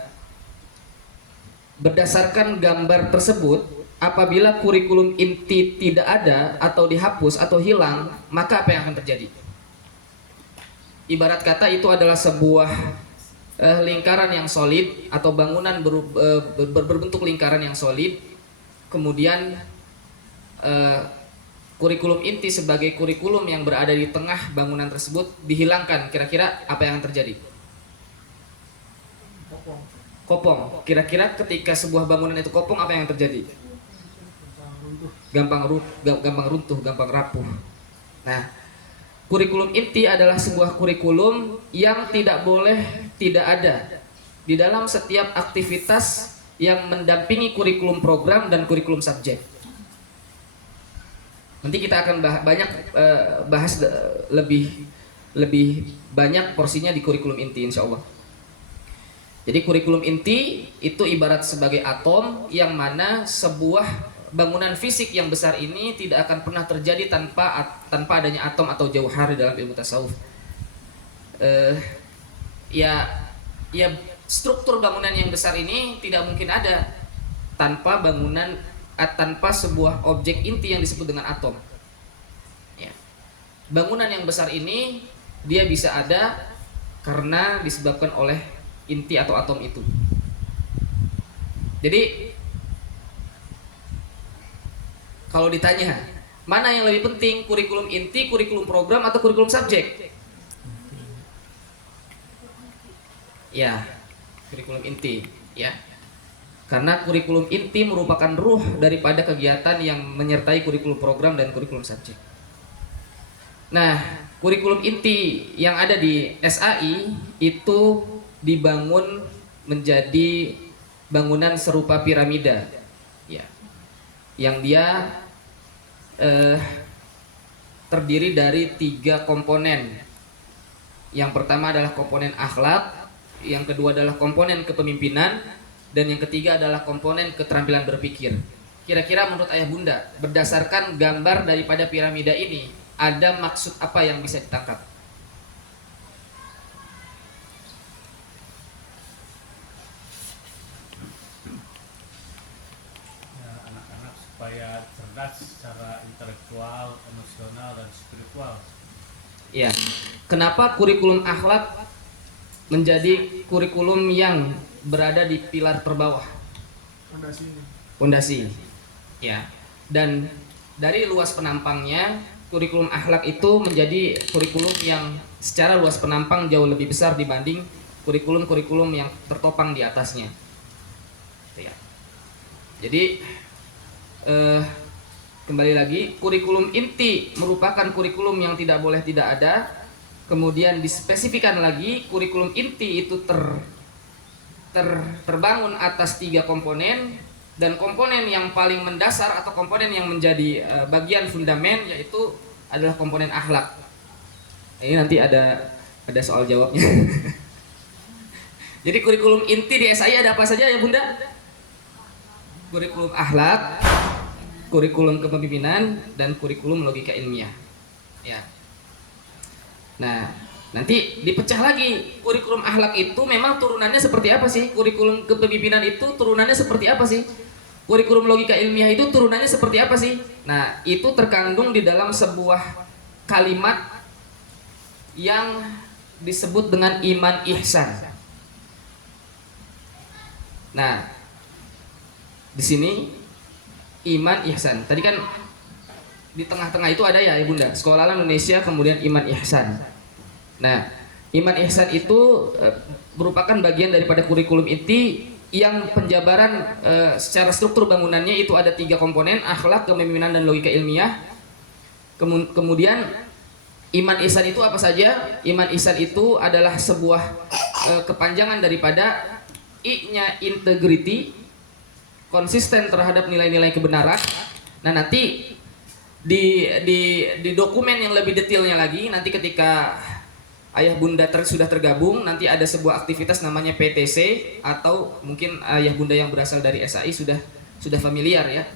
berdasarkan gambar tersebut, apabila kurikulum inti tidak ada atau dihapus atau hilang, maka apa yang akan terjadi? ibarat kata itu adalah sebuah lingkaran yang solid atau bangunan berbentuk lingkaran yang solid. Kemudian kurikulum inti sebagai kurikulum yang berada di tengah bangunan tersebut dihilangkan. Kira-kira apa yang terjadi? Kopong. Kira-kira ketika sebuah bangunan itu kopong, apa yang terjadi? Gampang runtuh, gampang rapuh. Nah, kurikulum inti adalah sebuah kurikulum yang tidak boleh tidak ada di dalam setiap aktivitas yang mendampingi kurikulum program dan kurikulum subjek. Nanti kita akan bahas lebih banyak porsinya di kurikulum inti, insya Allah. Jadi kurikulum inti itu ibarat sebagai atom yang mana sebuah bangunan fisik yang besar ini tidak akan pernah terjadi tanpa adanya atom atau jauhar di dalam ilmu tasawuf. Ya struktur bangunan yang besar ini tidak mungkin ada tanpa sebuah objek inti yang disebut dengan atom. Ya. Bangunan yang besar ini dia bisa ada karena disebabkan oleh inti atau atom itu. Jadi kalau ditanya mana yang lebih penting, kurikulum inti, kurikulum program, atau kurikulum subjek? Ya, kurikulum inti, ya. Karena kurikulum inti merupakan ruh daripada kegiatan yang menyertai kurikulum program dan kurikulum subjek. Nah, kurikulum inti yang ada di SAI itu dibangun menjadi bangunan serupa piramida, ya, yang dia terdiri dari 3 komponen. Yang pertama adalah komponen akhlak, yang kedua adalah komponen kepemimpinan, dan yang ketiga adalah komponen keterampilan berpikir. Kira-kira menurut ayah bunda, berdasarkan gambar daripada piramida ini, ada maksud apa yang bisa ditangkap? Supaya cerdas secara intelektual, emosional, dan spiritual. Ya, kenapa kurikulum akhlak menjadi kurikulum yang berada di pilar terbawah? Fondasi. Ya, dan dari luas penampangnya, kurikulum akhlak itu menjadi kurikulum yang secara luas penampang jauh lebih besar dibanding kurikulum-kurikulum yang tertopang di atasnya. Ya. Jadi kembali lagi, kurikulum inti merupakan kurikulum yang tidak boleh tidak ada. Kemudian dispesifikan lagi, kurikulum inti itu terbangun atas 3 komponen, dan komponen yang paling mendasar atau komponen yang menjadi bagian fundamen yaitu adalah komponen akhlak. Ini nanti ada soal jawabnya. Jadi kurikulum inti di SAI ada apa saja ya bunda? Kurikulum akhlak, kurikulum kepemimpinan, dan kurikulum logika ilmiah. Ya. Nah, nanti dipecah lagi. Kurikulum akhlak itu memang turunannya seperti apa sih? Kurikulum kepemimpinan itu turunannya seperti apa sih? Kurikulum logika ilmiah itu turunannya seperti apa sih? Nah, itu terkandung di dalam sebuah kalimat yang disebut dengan iman ihsan. Nah, di sini iman ihsan. Tadi kan di tengah-tengah itu ada ya Bunda, Sekolah Alam Indonesia, kemudian iman ihsan. Nah, iman ihsan itu merupakan bagian daripada kurikulum inti yang penjabaran secara struktur bangunannya itu ada 3 komponen, akhlak, kepemimpinan, dan logika ilmiah. Kemudian iman ihsan itu apa saja? Iman ihsan itu adalah sebuah kepanjangan daripada I-nya integrity, konsisten terhadap nilai-nilai kebenaran. Nah, nanti di dokumen yang lebih detailnya lagi, nanti ketika ayah bunda sudah tergabung, nanti ada sebuah aktivitas namanya PTC, atau mungkin ayah bunda yang berasal dari SAI sudah familiar ya,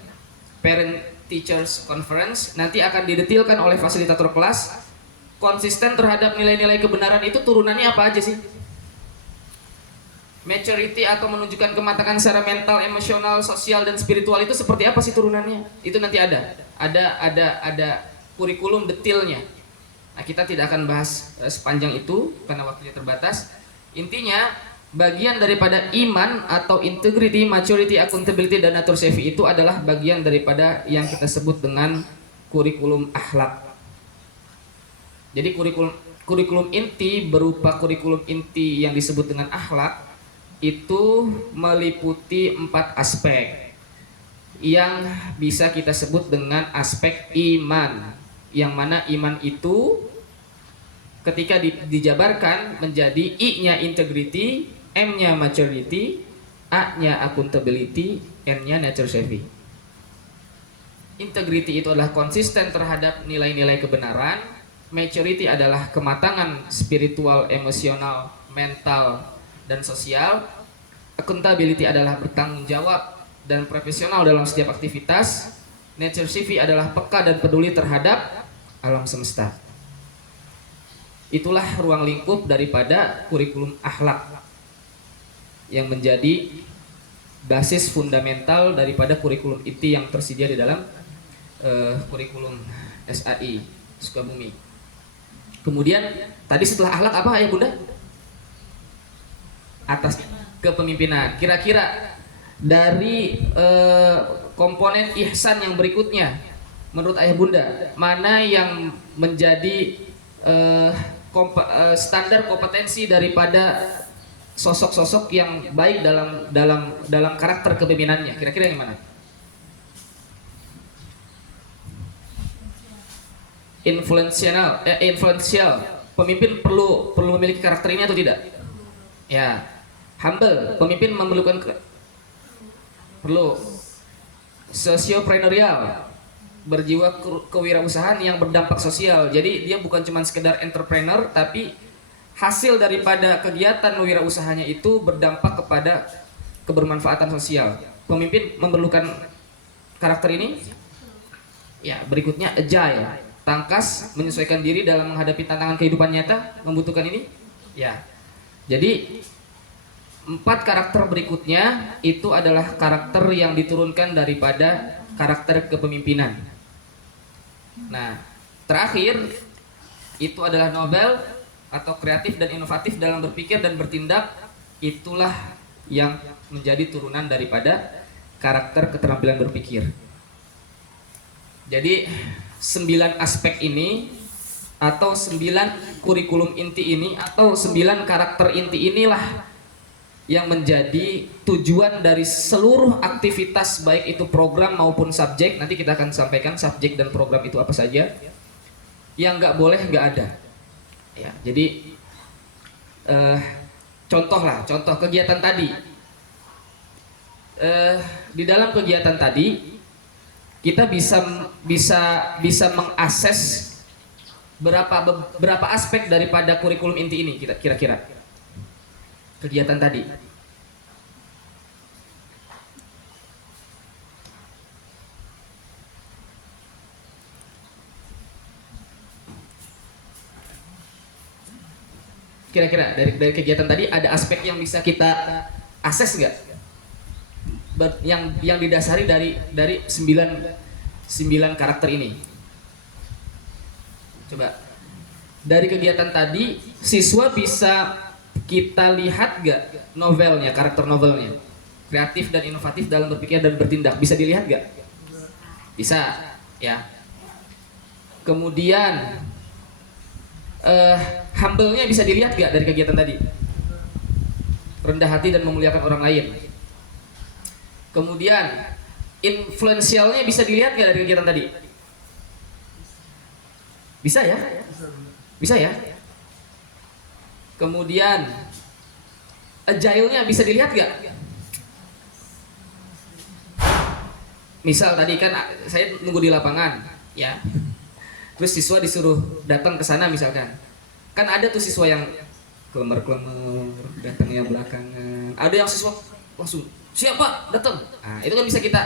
Parent Teachers Conference. Nanti akan didetilkan oleh fasilitator kelas, konsisten terhadap nilai-nilai kebenaran itu turunannya apa aja sih? Maturity atau menunjukkan kematangan secara mental, emosional, sosial, dan spiritual itu seperti apa sih turunannya? Itu nanti ada kurikulum detailnya. Nah, kita tidak akan bahas sepanjang itu karena waktunya terbatas. Intinya, bagian daripada iman atau integrity, maturity, accountability, dan nature savvy itu adalah bagian daripada yang kita sebut dengan kurikulum akhlak. Jadi kurikulum inti berupa kurikulum inti yang disebut dengan akhlak itu meliputi 4 aspek yang bisa kita sebut dengan aspek iman, yang mana iman itu ketika dijabarkan menjadi I-nya integrity, M-nya maturity, A-nya accountability, N-nya nature savvy. Integrity itu adalah konsisten terhadap nilai-nilai kebenaran, maturity adalah kematangan spiritual, emosional, mental, dan sosial, accountability adalah bertanggung jawab dan profesional dalam setiap aktivitas, nature savvy adalah peka dan peduli terhadap alam semesta. Itulah ruang lingkup daripada kurikulum akhlak yang menjadi basis fundamental daripada kurikulum inti yang tersedia di dalam kurikulum SAI Sukabumi. Kemudian tadi setelah akhlak apa ya Bunda? Atas kepemimpinan. Kira-kira dari komponen ihsan yang berikutnya menurut ayah Bunda mana yang menjadi standar kompetensi daripada sosok-sosok yang baik dalam karakter kepemimpinannya? Kira-kira yang mana? Influential. Pemimpin perlu memiliki karakter ini atau tidak? Ya. Humble. Pemimpin memerlukan perlu. Sosiopreneurial. Berjiwa kewirausahaan yang berdampak sosial. Jadi dia bukan cuma sekedar entrepreneur, tapi hasil daripada kegiatan wirausahanya itu berdampak kepada kebermanfaatan sosial. Pemimpin memerlukan karakter ini. Ya, berikutnya agile, tangkas, menyesuaikan diri dalam menghadapi tantangan kehidupan nyata, membutuhkan ini. Ya. Jadi 4 karakter berikutnya itu adalah karakter yang diturunkan daripada karakter kepemimpinan. Nah, terakhir itu adalah Nobel atau kreatif dan inovatif dalam berpikir dan bertindak. Itulah yang menjadi turunan daripada karakter keterampilan berpikir. Jadi 9 aspek ini atau 9 kurikulum inti ini atau 9 karakter inti inilah yang menjadi tujuan dari seluruh aktivitas, baik itu program maupun subjek. Nanti kita akan sampaikan subjek dan program itu apa saja. Yang nggak boleh nggak ada. Ya, jadi contoh kegiatan tadi. Di dalam kegiatan tadi kita bisa mengakses berapa aspek daripada kurikulum inti ini kira-kira. Kegiatan tadi. Kira-kira dari kegiatan tadi ada aspek yang bisa kita akses nggak? Yang didasari dari 9 karakter ini. Coba. Dari kegiatan tadi siswa bisa kita lihat gak novelnya, karakter novelnya, kreatif dan inovatif dalam berpikir dan bertindak, bisa dilihat gak? Bisa, ya. Kemudian humble-nya bisa dilihat gak dari kegiatan tadi? Rendah hati dan memuliakan orang lain. Kemudian influentialnya bisa dilihat gak dari kegiatan tadi? Bisa ya? Bisa ya? Kemudian agile-nya bisa dilihat gak? Misal tadi kan saya nunggu di lapangan, ya. Terus siswa disuruh datang ke sana misalkan. Kan ada tuh siswa yang kelemar-kelemar, datangnya belakangan. Ada yang siswa langsung, "Siap Pak, datang." Nah, itu kan bisa kita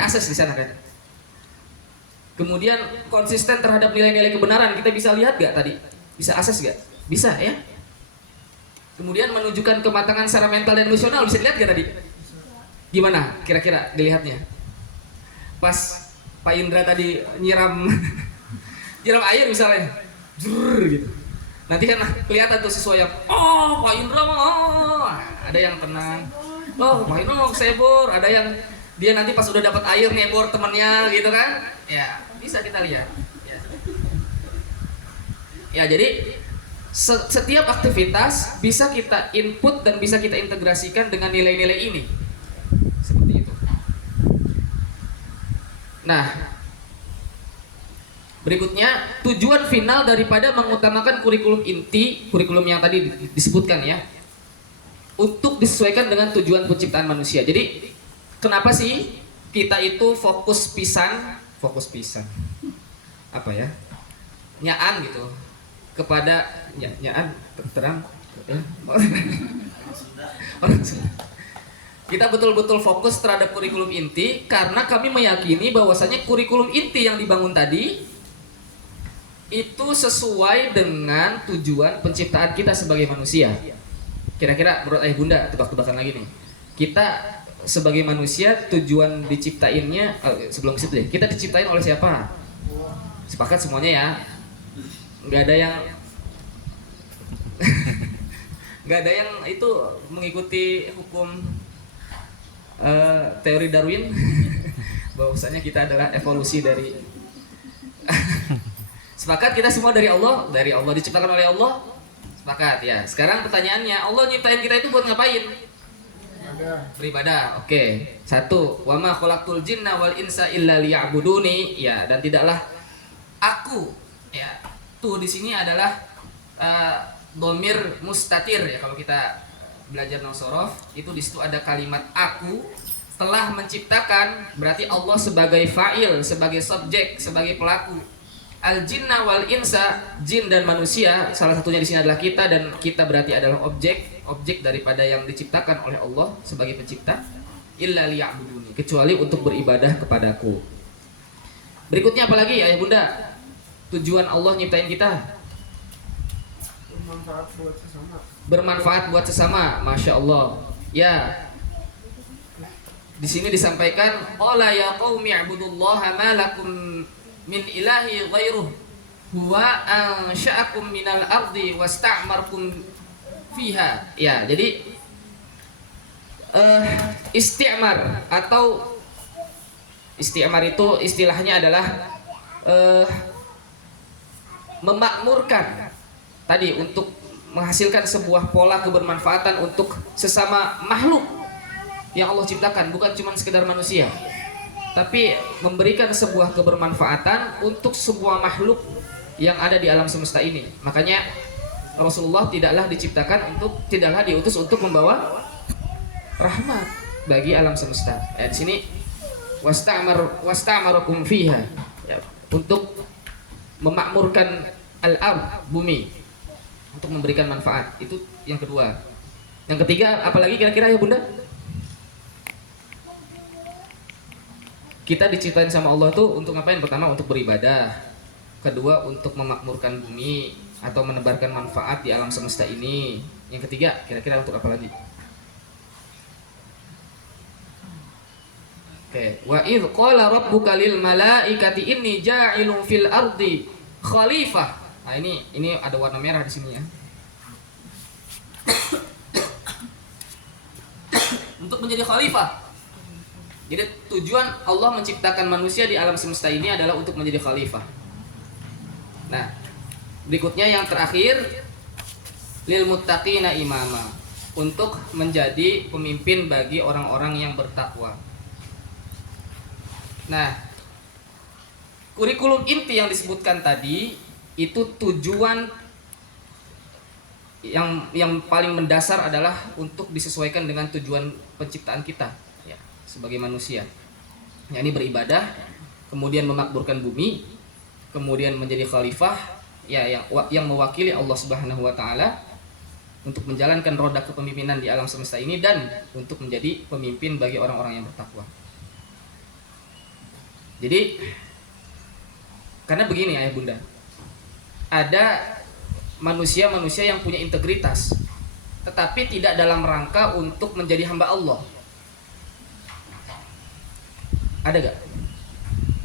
akses di sana kan. Kemudian konsisten terhadap nilai-nilai kebenaran, kita bisa lihat gak tadi? Bisa akses gak? Bisa ya. Kemudian menunjukkan kematangan secara mental dan emosional, bisa dilihat gak tadi? Gimana kira-kira dilihatnya? Pas Pak Indra tadi nyiram air misalnya, Jrrr, gitu. Nanti kan kelihatan tuh siswa yang oh Pak Indra mah oh. Ada yang tenang. Oh Pak Indra mau kesebor. Ada yang dia nanti pas udah dapat air nebor temennya gitu kan. Ya bisa kita lihat. Ya jadi setiap aktivitas bisa kita input dan bisa kita integrasikan dengan nilai-nilai ini. Seperti itu. Nah, berikutnya tujuan final daripada mengutamakan kurikulum inti, kurikulum yang tadi disebutkan ya, untuk disesuaikan dengan tujuan penciptaan manusia. Jadi kenapa sih kita itu fokus pisan apa ya, nyaan gitu kepada nyaan terang ya. Kita betul-betul fokus terhadap kurikulum inti karena kami meyakini bahwasanya kurikulum inti yang dibangun tadi itu sesuai dengan tujuan penciptaan kita sebagai manusia. Kira-kira menurut ayah bunda, tebak-tebakan lagi nih. Kita sebagai manusia tujuan diciptainnya sebelum situ deh. Kita diciptain oleh siapa? Sepakat semuanya ya. Nggak ada yang nggak ada yang itu mengikuti hukum teori Darwin bahwasanya kita adalah evolusi dari sepakat kita semua dari Allah diciptakan oleh Allah. Sepakat ya. Sekarang pertanyaannya, Allah nyiptain kita itu buat ngapain? Beribadah. Oke. Satu, wa ma khalaqtul jinna wal insa illa liya'buduni. Ya, dan tidaklah aku ya. Tuh di sini adalah dhamir mustatir ya, kalau kita belajar nasorof itu di situ ada kalimat aku telah menciptakan, berarti Allah sebagai fa'il, sebagai subjek, sebagai pelaku. Al jinna wal insa, jin dan manusia, salah satunya di sini adalah kita, dan kita berarti adalah objek daripada yang diciptakan oleh Allah sebagai pencipta. Illa liya'buduni, kecuali untuk beribadah kepadaku. Berikutnya apa lagi ayah bunda? Tujuan Allah nyiptain kita bermanfaat buat sesama. Masya Allah. Ya. Di sini disampaikan, qala ya qaumi ibudullaha ma lakum min ilahi ghairuh huwa ansha'akum minal ardi wasta'markum fiha. Ya, jadi isti'mar atau isti'mar itu istilahnya adalah memakmurkan tadi untuk menghasilkan sebuah pola kebermanfaatan untuk sesama makhluk yang Allah ciptakan, bukan cuma sekedar manusia, tapi memberikan sebuah kebermanfaatan untuk sebuah makhluk yang ada di alam semesta ini. Makanya Rasulullah tidaklah diutus untuk membawa rahmat bagi alam semesta. Di sini wasta'marakum fiha, ya, untuk memakmurkan al-ard, bumi, untuk memberikan manfaat. Itu yang kedua. Yang ketiga, apalagi kira-kira ya bunda? Kita diciptain sama Allah tuh untuk ngapain? Pertama untuk beribadah, kedua untuk memakmurkan bumi atau menebarkan manfaat di alam semesta ini. Yang ketiga, kira-kira untuk apa lagi? Oke, wa idz qala rabbuka lil malaikati inni ja'ilun fil ardi khalifah. Nah, ini ada warna merah di sini ya. Untuk menjadi khalifah. Jadi tujuan Allah menciptakan manusia di alam semesta ini adalah untuk menjadi khalifah. Nah, berikutnya yang terakhir, lil muttaqina imama, untuk menjadi pemimpin bagi orang-orang yang bertakwa. Nah, kurikulum inti yang disebutkan tadi itu tujuan yang paling mendasar adalah untuk disesuaikan dengan tujuan penciptaan kita ya, sebagai manusia, yakni beribadah, kemudian memakmurkan bumi, kemudian menjadi khalifah ya, yang mewakili Allah Subhanahu wa taala untuk menjalankan roda kepemimpinan di alam semesta ini dan untuk menjadi pemimpin bagi orang-orang yang bertakwa. Jadi karena begini ayah bunda, ada manusia-manusia yang punya integritas tetapi tidak dalam rangka untuk menjadi hamba Allah. Ada gak?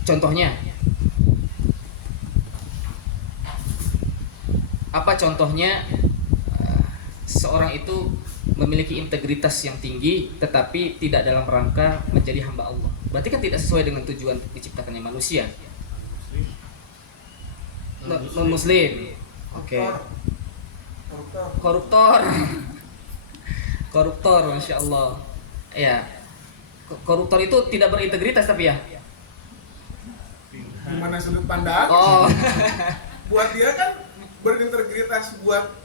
Contohnya apa contohnya seorang itu memiliki integritas yang tinggi tetapi tidak dalam rangka menjadi hamba Allah. Berarti kan tidak sesuai dengan tujuan diciptakannya manusia. Non-muslim. Oke. Koruptor. Koruptor, Masya Allah. Ya. Koruptor itu tidak berintegritas tapi ya. Gimana sudut pandang? Oh. Buat dia kan berintegritas buat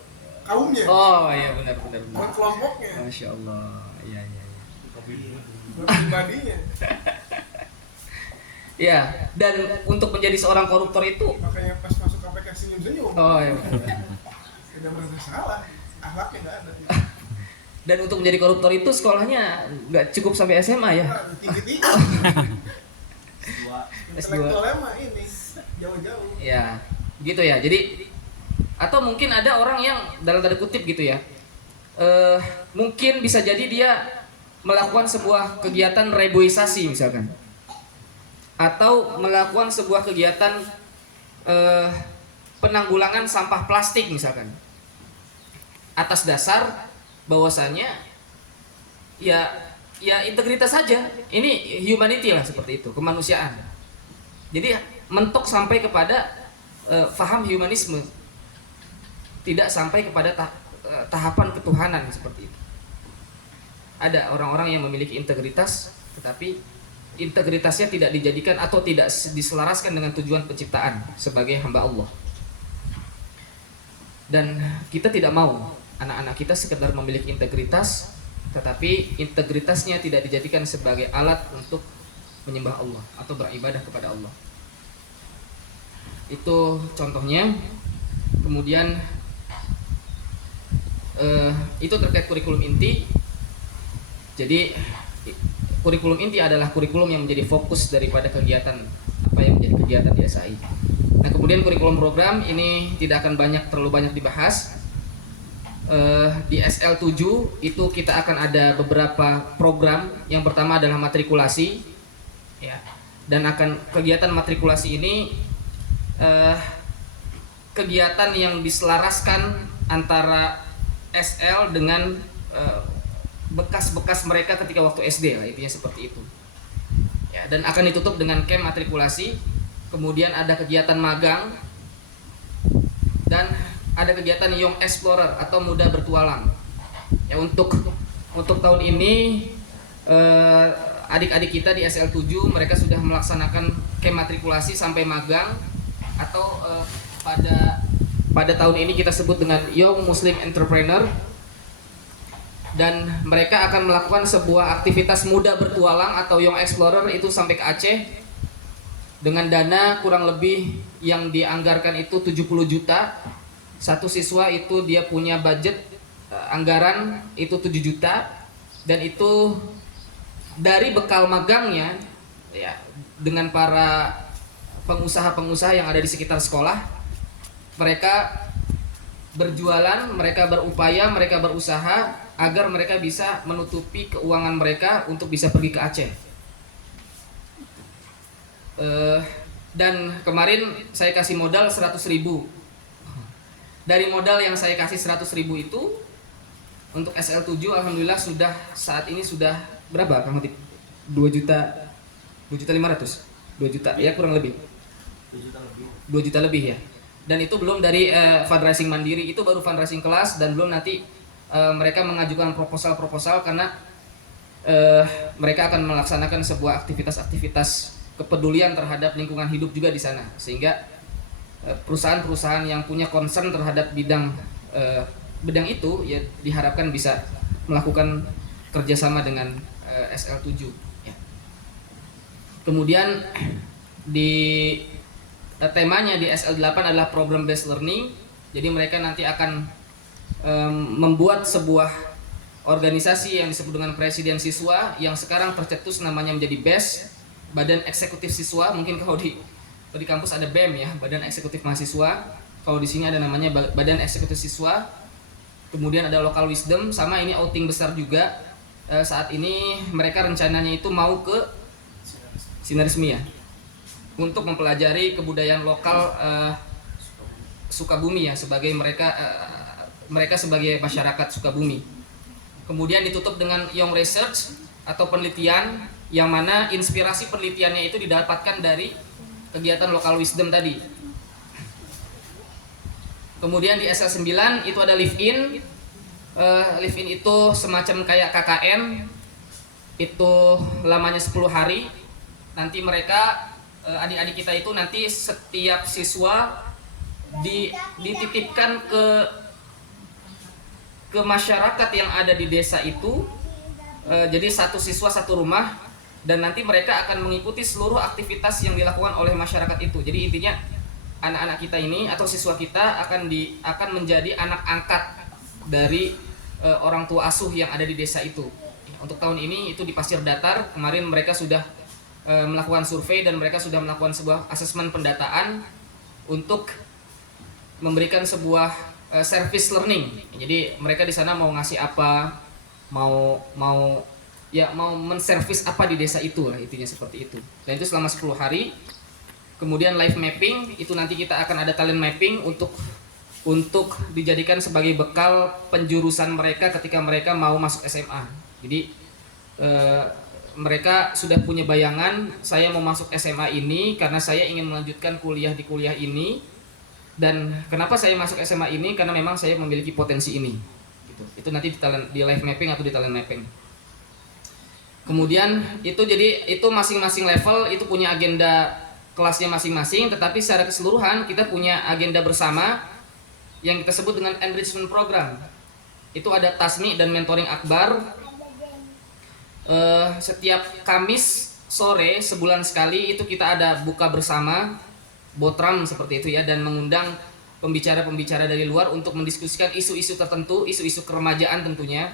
kaumnya, Oh iya benar. buat kelompoknya, Masya Allah. Iya. buat pribadinya. Ya, dan untuk menjadi seorang koruptor itu Makanya pas masuk KPK senyum-senyum. oh iya. Tidak merasa salah, akhlaknya nggak ada. Dan untuk menjadi koruptor itu sekolahnya nggak cukup sampai SMA ya. Nah, tinggi-tinggi. S2. Intelektualnya mah ini jauh-jauh. Ya, gitu ya. Jadi atau mungkin ada orang yang dalam tanda kutip gitu ya. Mungkin bisa jadi dia melakukan sebuah kegiatan reboisasi misalkan. Atau melakukan sebuah kegiatan penanggulangan sampah plastik misalkan. Atas dasar bahwasannya ya integritas saja. Ini humanity lah seperti itu, kemanusiaan. Jadi mentok sampai kepada faham humanisme. Tidak sampai kepada tahapan ketuhanan seperti itu. Ada orang-orang yang memiliki integritas tetapi integritasnya tidak dijadikan atau tidak diselaraskan dengan tujuan penciptaan sebagai hamba Allah. Dan kita tidak mau anak-anak kita sekedar memiliki integritas tetapi integritasnya tidak dijadikan sebagai alat untuk menyembah Allah atau beribadah kepada Allah. Itu contohnya. Kemudian itu terkait kurikulum inti. Jadi kurikulum inti adalah kurikulum yang menjadi fokus daripada kegiatan apa yang menjadi kegiatan di SAI. Nah, kemudian kurikulum program ini tidak akan terlalu banyak dibahas. Di SL7 itu kita akan ada beberapa program. Yang pertama adalah matrikulasi, ya. Dan akan kegiatan matrikulasi ini kegiatan yang diselaraskan antara SL dengan bekas-bekas mereka ketika waktu SD lah, intinya seperti itu. Ya, dan akan ditutup dengan camp matrikulasi. Kemudian ada kegiatan magang dan ada kegiatan Young Explorer atau muda bertualang. Ya, untuk tahun ini adik-adik kita di SL7 mereka sudah melaksanakan camp matrikulasi sampai magang atau pada tahun ini kita sebut dengan Young Muslim Entrepreneur. Dan mereka akan melakukan sebuah aktivitas muda bertualang atau Young Explorer itu sampai ke Aceh dengan dana kurang lebih yang dianggarkan itu 70 juta. Satu siswa itu dia punya budget anggaran itu 7 juta dan itu dari bekal magangnya ya, dengan para pengusaha-pengusaha yang ada di sekitar sekolah. Mereka berjualan, mereka berupaya, mereka berusaha agar mereka bisa menutupi keuangan mereka untuk bisa pergi ke Aceh. Dan kemarin saya kasih modal 100.000. Dari modal yang saya kasih 100.000 itu untuk SL7 alhamdulillah sudah saat ini sudah berapa Kang Hotip? 2 juta 500 2 juta ya kurang lebih 2 juta lebih ya. Dan itu belum dari fundraising mandiri, itu baru fundraising kelas dan belum nanti mereka mengajukan proposal karena mereka akan melaksanakan sebuah aktivitas kepedulian terhadap lingkungan hidup juga di sana, sehingga perusahaan-perusahaan yang punya concern terhadap bidang itu ya diharapkan bisa melakukan kerjasama dengan SL7 ya. Kemudian di temanya di SL8 adalah program based learning. Jadi mereka nanti akan membuat sebuah organisasi yang disebut dengan Presiden Siswa yang sekarang tercetus namanya menjadi BES, Badan Eksekutif Siswa. Mungkin kalau di kampus ada BEM ya, Badan Eksekutif Mahasiswa. Kalau di sini ada namanya Badan Eksekutif Siswa. Kemudian ada Local Wisdom, sama ini outing besar juga. Saat ini mereka rencananya itu mau ke Sinarisme ya, untuk mempelajari kebudayaan lokal Sukabumi ya, sebagai mereka sebagai masyarakat Sukabumi. Kemudian ditutup dengan Young Research atau penelitian, yang mana inspirasi penelitiannya itu didapatkan dari kegiatan local wisdom tadi. Kemudian di SL9 itu ada live in. Live in itu semacam kayak KKN, itu lamanya 10 hari. Nanti mereka adik-adik kita itu nanti setiap siswa dititipkan ke masyarakat yang ada di desa itu. Jadi satu siswa satu rumah, dan nanti mereka akan mengikuti seluruh aktivitas yang dilakukan oleh masyarakat itu. Jadi intinya anak-anak kita ini atau siswa kita akan menjadi anak angkat dari orang tua asuh yang ada di desa itu. Untuk tahun ini itu di Pasir Datar, kemarin mereka sudah melakukan survei dan mereka sudah melakukan sebuah asesmen pendataan untuk memberikan sebuah service learning. Jadi mereka di sana mau ngasih apa, mau menservis apa di desa itu lah, intinya seperti itu. Dan itu selama 10 hari. Kemudian live mapping, itu nanti kita akan ada talent mapping untuk dijadikan sebagai bekal penjurusan mereka ketika mereka mau masuk SMA. Jadi mereka sudah punya bayangan, saya mau masuk SMA ini karena saya ingin melanjutkan kuliah di kuliah ini, dan kenapa saya masuk SMA ini karena memang saya memiliki potensi ini. Gitu. Itu nanti di live mapping atau di talent mapping. Kemudian itu masing-masing level itu punya agenda kelasnya masing-masing, tetapi secara keseluruhan kita punya agenda bersama yang kita sebut dengan enrichment program. Itu ada tasmi dan mentoring akbar. Setiap Kamis sore sebulan sekali itu kita ada buka bersama, botram seperti itu ya, dan mengundang pembicara-pembicara dari luar untuk mendiskusikan isu-isu tertentu, isu-isu keremajaan tentunya.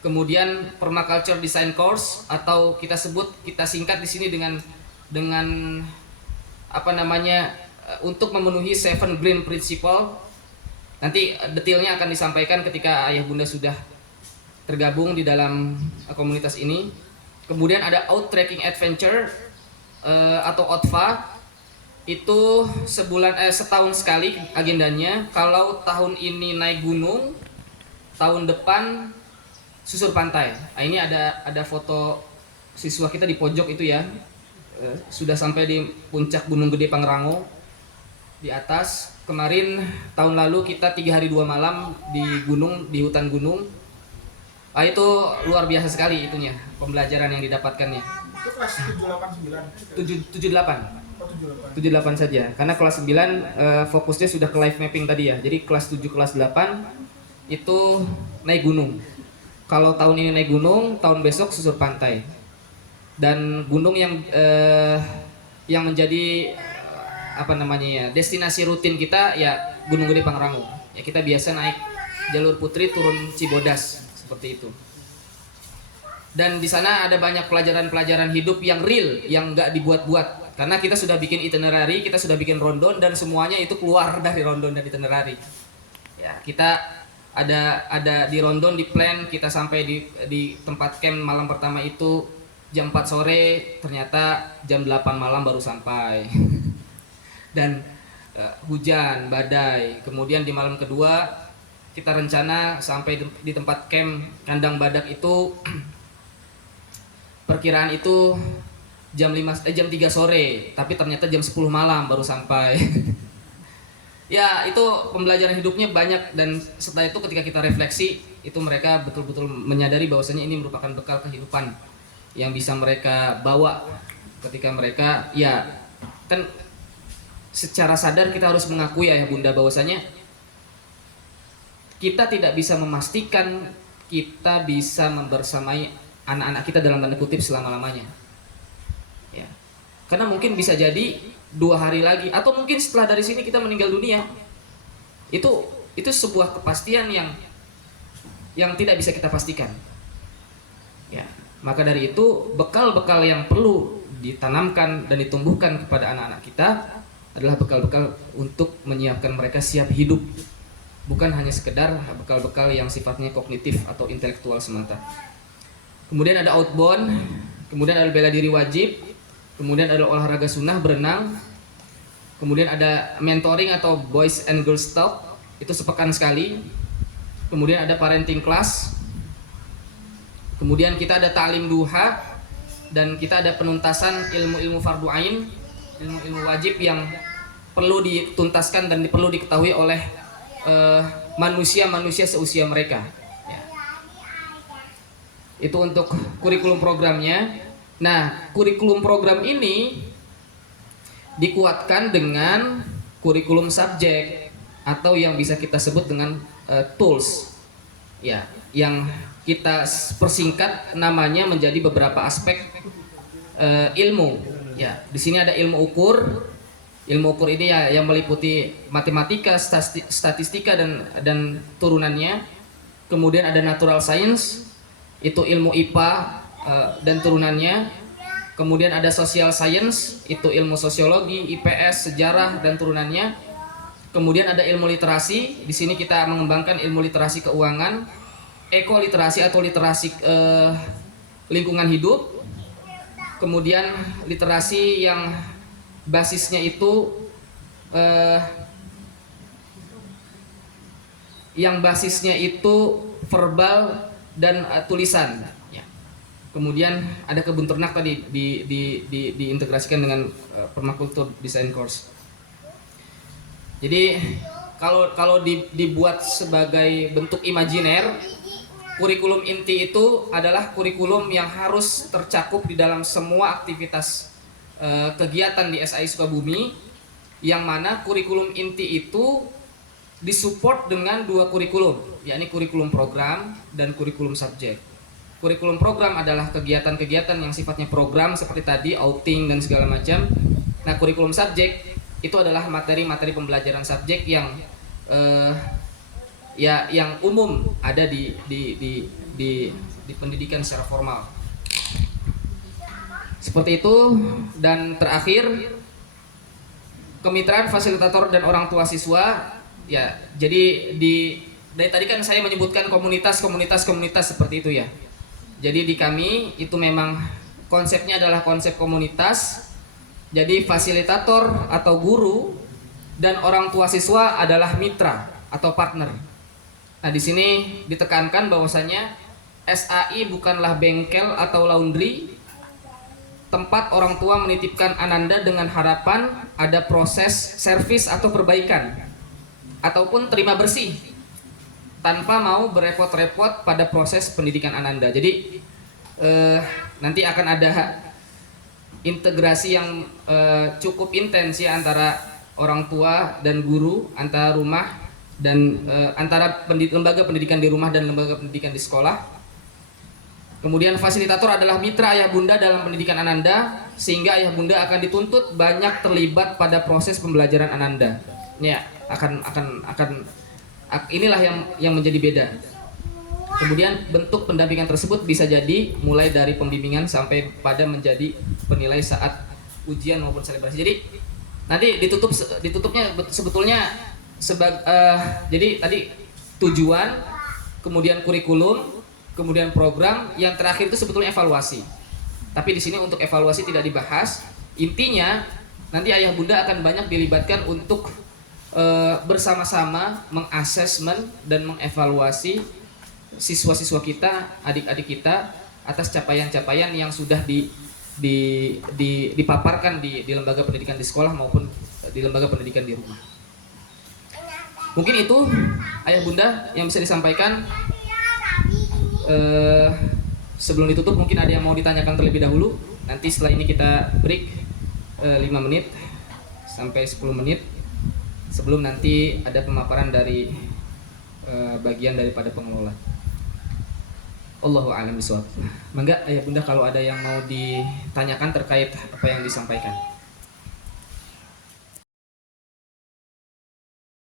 Kemudian permaculture design course, atau kita singkat di sini dengan apa namanya, untuk memenuhi 7 green principle. Nanti detailnya akan disampaikan ketika ayah bunda sudah tergabung di dalam komunitas ini. Kemudian ada out trekking adventure atau OTVA, itu setahun sekali agendanya. Kalau tahun ini naik gunung, tahun depan susur pantai. Nah, ini ada foto siswa kita di pojok itu ya, sudah sampai di puncak Gunung Gede Pangrango di atas. Kemarin tahun lalu kita 3 hari 2 malam di gunung, di hutan gunung. Nah, itu luar biasa sekali itunya, pembelajaran yang didapatkannya. Itu kelas 789. 78. Oh, 78. 78 saja. Karena kelas 9 fokusnya sudah ke live mapping tadi ya. Jadi kelas 7 kelas 8 itu naik gunung. Kalau tahun ini naik gunung, tahun besok susur pantai. Dan gunung yang menjadi apa namanya ya, destinasi rutin kita ya Gunung Gede Pangrango. Ya kita biasa naik jalur Putri turun Cibodas seperti itu. Dan di sana ada banyak pelajaran-pelajaran hidup yang real, yang nggak dibuat-buat. Karena kita sudah bikin itinerary, kita sudah bikin rondon, dan semuanya itu keluar dari rondon dan itinerary. Ya kita ada di rondon, di plan, kita sampai di tempat camp malam pertama itu jam 4 sore, ternyata jam 8 malam baru sampai. Dan hujan, badai. Kemudian di malam kedua kita rencana sampai di tempat camp kandang badak itu perkiraan itu jam 3 sore, tapi ternyata jam 10 malam baru sampai. Ya, itu pembelajaran hidupnya banyak, dan setelah itu ketika kita refleksi, itu mereka betul-betul menyadari bahwasanya ini merupakan bekal kehidupan yang bisa mereka bawa ketika mereka, ya kan secara sadar kita harus mengakui ya bunda bahwasanya kita tidak bisa memastikan kita bisa membersamai anak-anak kita dalam tanda kutip selama-lamanya. Ya. Karena mungkin bisa jadi 2 hari lagi, atau mungkin setelah dari sini kita meninggal dunia. Itu sebuah kepastian yang tidak bisa kita pastikan. Ya, maka dari itu bekal-bekal yang perlu ditanamkan dan ditumbuhkan kepada anak-anak kita adalah bekal-bekal untuk menyiapkan mereka siap hidup, bukan hanya sekedar bekal-bekal yang sifatnya kognitif atau intelektual semata. Kemudian ada outbound, kemudian ada bela diri wajib, kemudian ada olahraga sunnah, berenang, Kemudian ada mentoring atau boys and girls talk, itu sepekan sekali. Kemudian ada parenting class. Kemudian kita ada ta'lim duha, dan kita ada penuntasan ilmu-ilmu fardu ain, ilmu-ilmu wajib yang perlu dituntaskan dan perlu diketahui oleh manusia-manusia seusia mereka. Ya. Itu untuk kurikulum programnya. Nah, kurikulum program ini dikuatkan dengan kurikulum subjek atau yang bisa kita sebut dengan tools. Ya, yang kita persingkat namanya menjadi beberapa aspek ilmu. Ya, di sini ada ilmu ukur. Ilmu ukur ini ya yang meliputi matematika, statistika dan turunannya. Kemudian ada natural science, itu ilmu IPA dan turunannya. Kemudian ada social science, itu ilmu sosiologi, IPS, sejarah dan turunannya. Kemudian ada ilmu literasi. Di sini kita mengembangkan ilmu literasi keuangan, ekoliterasi atau literasi lingkungan hidup. Kemudian literasi yang basisnya itu verbal dan tulisan. Ya. Kemudian ada kebun ternak tadi diintegrasikan dengan permakultur design course. Jadi kalau dibuat sebagai bentuk imajiner, kurikulum inti itu adalah kurikulum yang harus tercakup di dalam semua aktivitas kegiatan di SAI Sukabumi, yang mana kurikulum inti itu disupport dengan dua kurikulum, yakni kurikulum program dan kurikulum subjek. Kurikulum program adalah kegiatan-kegiatan yang sifatnya program seperti tadi outing dan segala macam. Nah, kurikulum subjek itu adalah materi-materi pembelajaran subjek yang yang umum ada di pendidikan secara formal. Seperti itu. Dan terakhir, kemitraan fasilitator dan orang tua siswa. Ya, jadi dari tadi kan saya menyebutkan komunitas seperti itu ya. Jadi di kami itu memang konsepnya adalah konsep komunitas. Jadi fasilitator atau guru dan orang tua siswa adalah mitra atau partner. Nah, di sini ditekankan bahwasanya SAI bukanlah bengkel atau laundry, tempat orang tua menitipkan ananda dengan harapan ada proses servis atau perbaikan, ataupun terima bersih tanpa mau berepot-repot pada proses pendidikan ananda. Jadi nanti akan ada integrasi yang cukup intens ya antara orang tua dan guru, antara rumah dan antara lembaga pendidikan di rumah dan lembaga pendidikan di sekolah. Kemudian fasilitator adalah mitra ayah bunda dalam pendidikan ananda, sehingga ayah bunda akan dituntut banyak terlibat pada proses pembelajaran ananda. Ya, inilah yang menjadi beda. Kemudian bentuk pendampingan tersebut bisa jadi mulai dari pembimbingan sampai pada menjadi penilai saat ujian maupun selebrasi. Jadi nanti ditutupnya sebetulnya jadi tadi tujuan, kemudian kurikulum, kemudian program, yang terakhir itu sebetulnya evaluasi. Tapi di sini untuk evaluasi tidak dibahas. Intinya nanti ayah bunda akan banyak dilibatkan untuk bersama-sama mengasesmen dan mengevaluasi siswa-siswa kita, adik-adik kita atas capaian-capaian yang sudah dipaparkan di lembaga pendidikan di sekolah maupun di lembaga pendidikan di rumah. Mungkin itu ayah bunda yang bisa disampaikan. Sebelum ditutup mungkin ada yang mau ditanyakan terlebih dahulu. Nanti setelah ini kita break 5 menit sampai 10 menit sebelum nanti ada pemaparan dari bagian daripada pengelola. Allahu a'lam bishawab. Mangga ayah bunda kalau ada yang mau ditanyakan terkait apa yang disampaikan.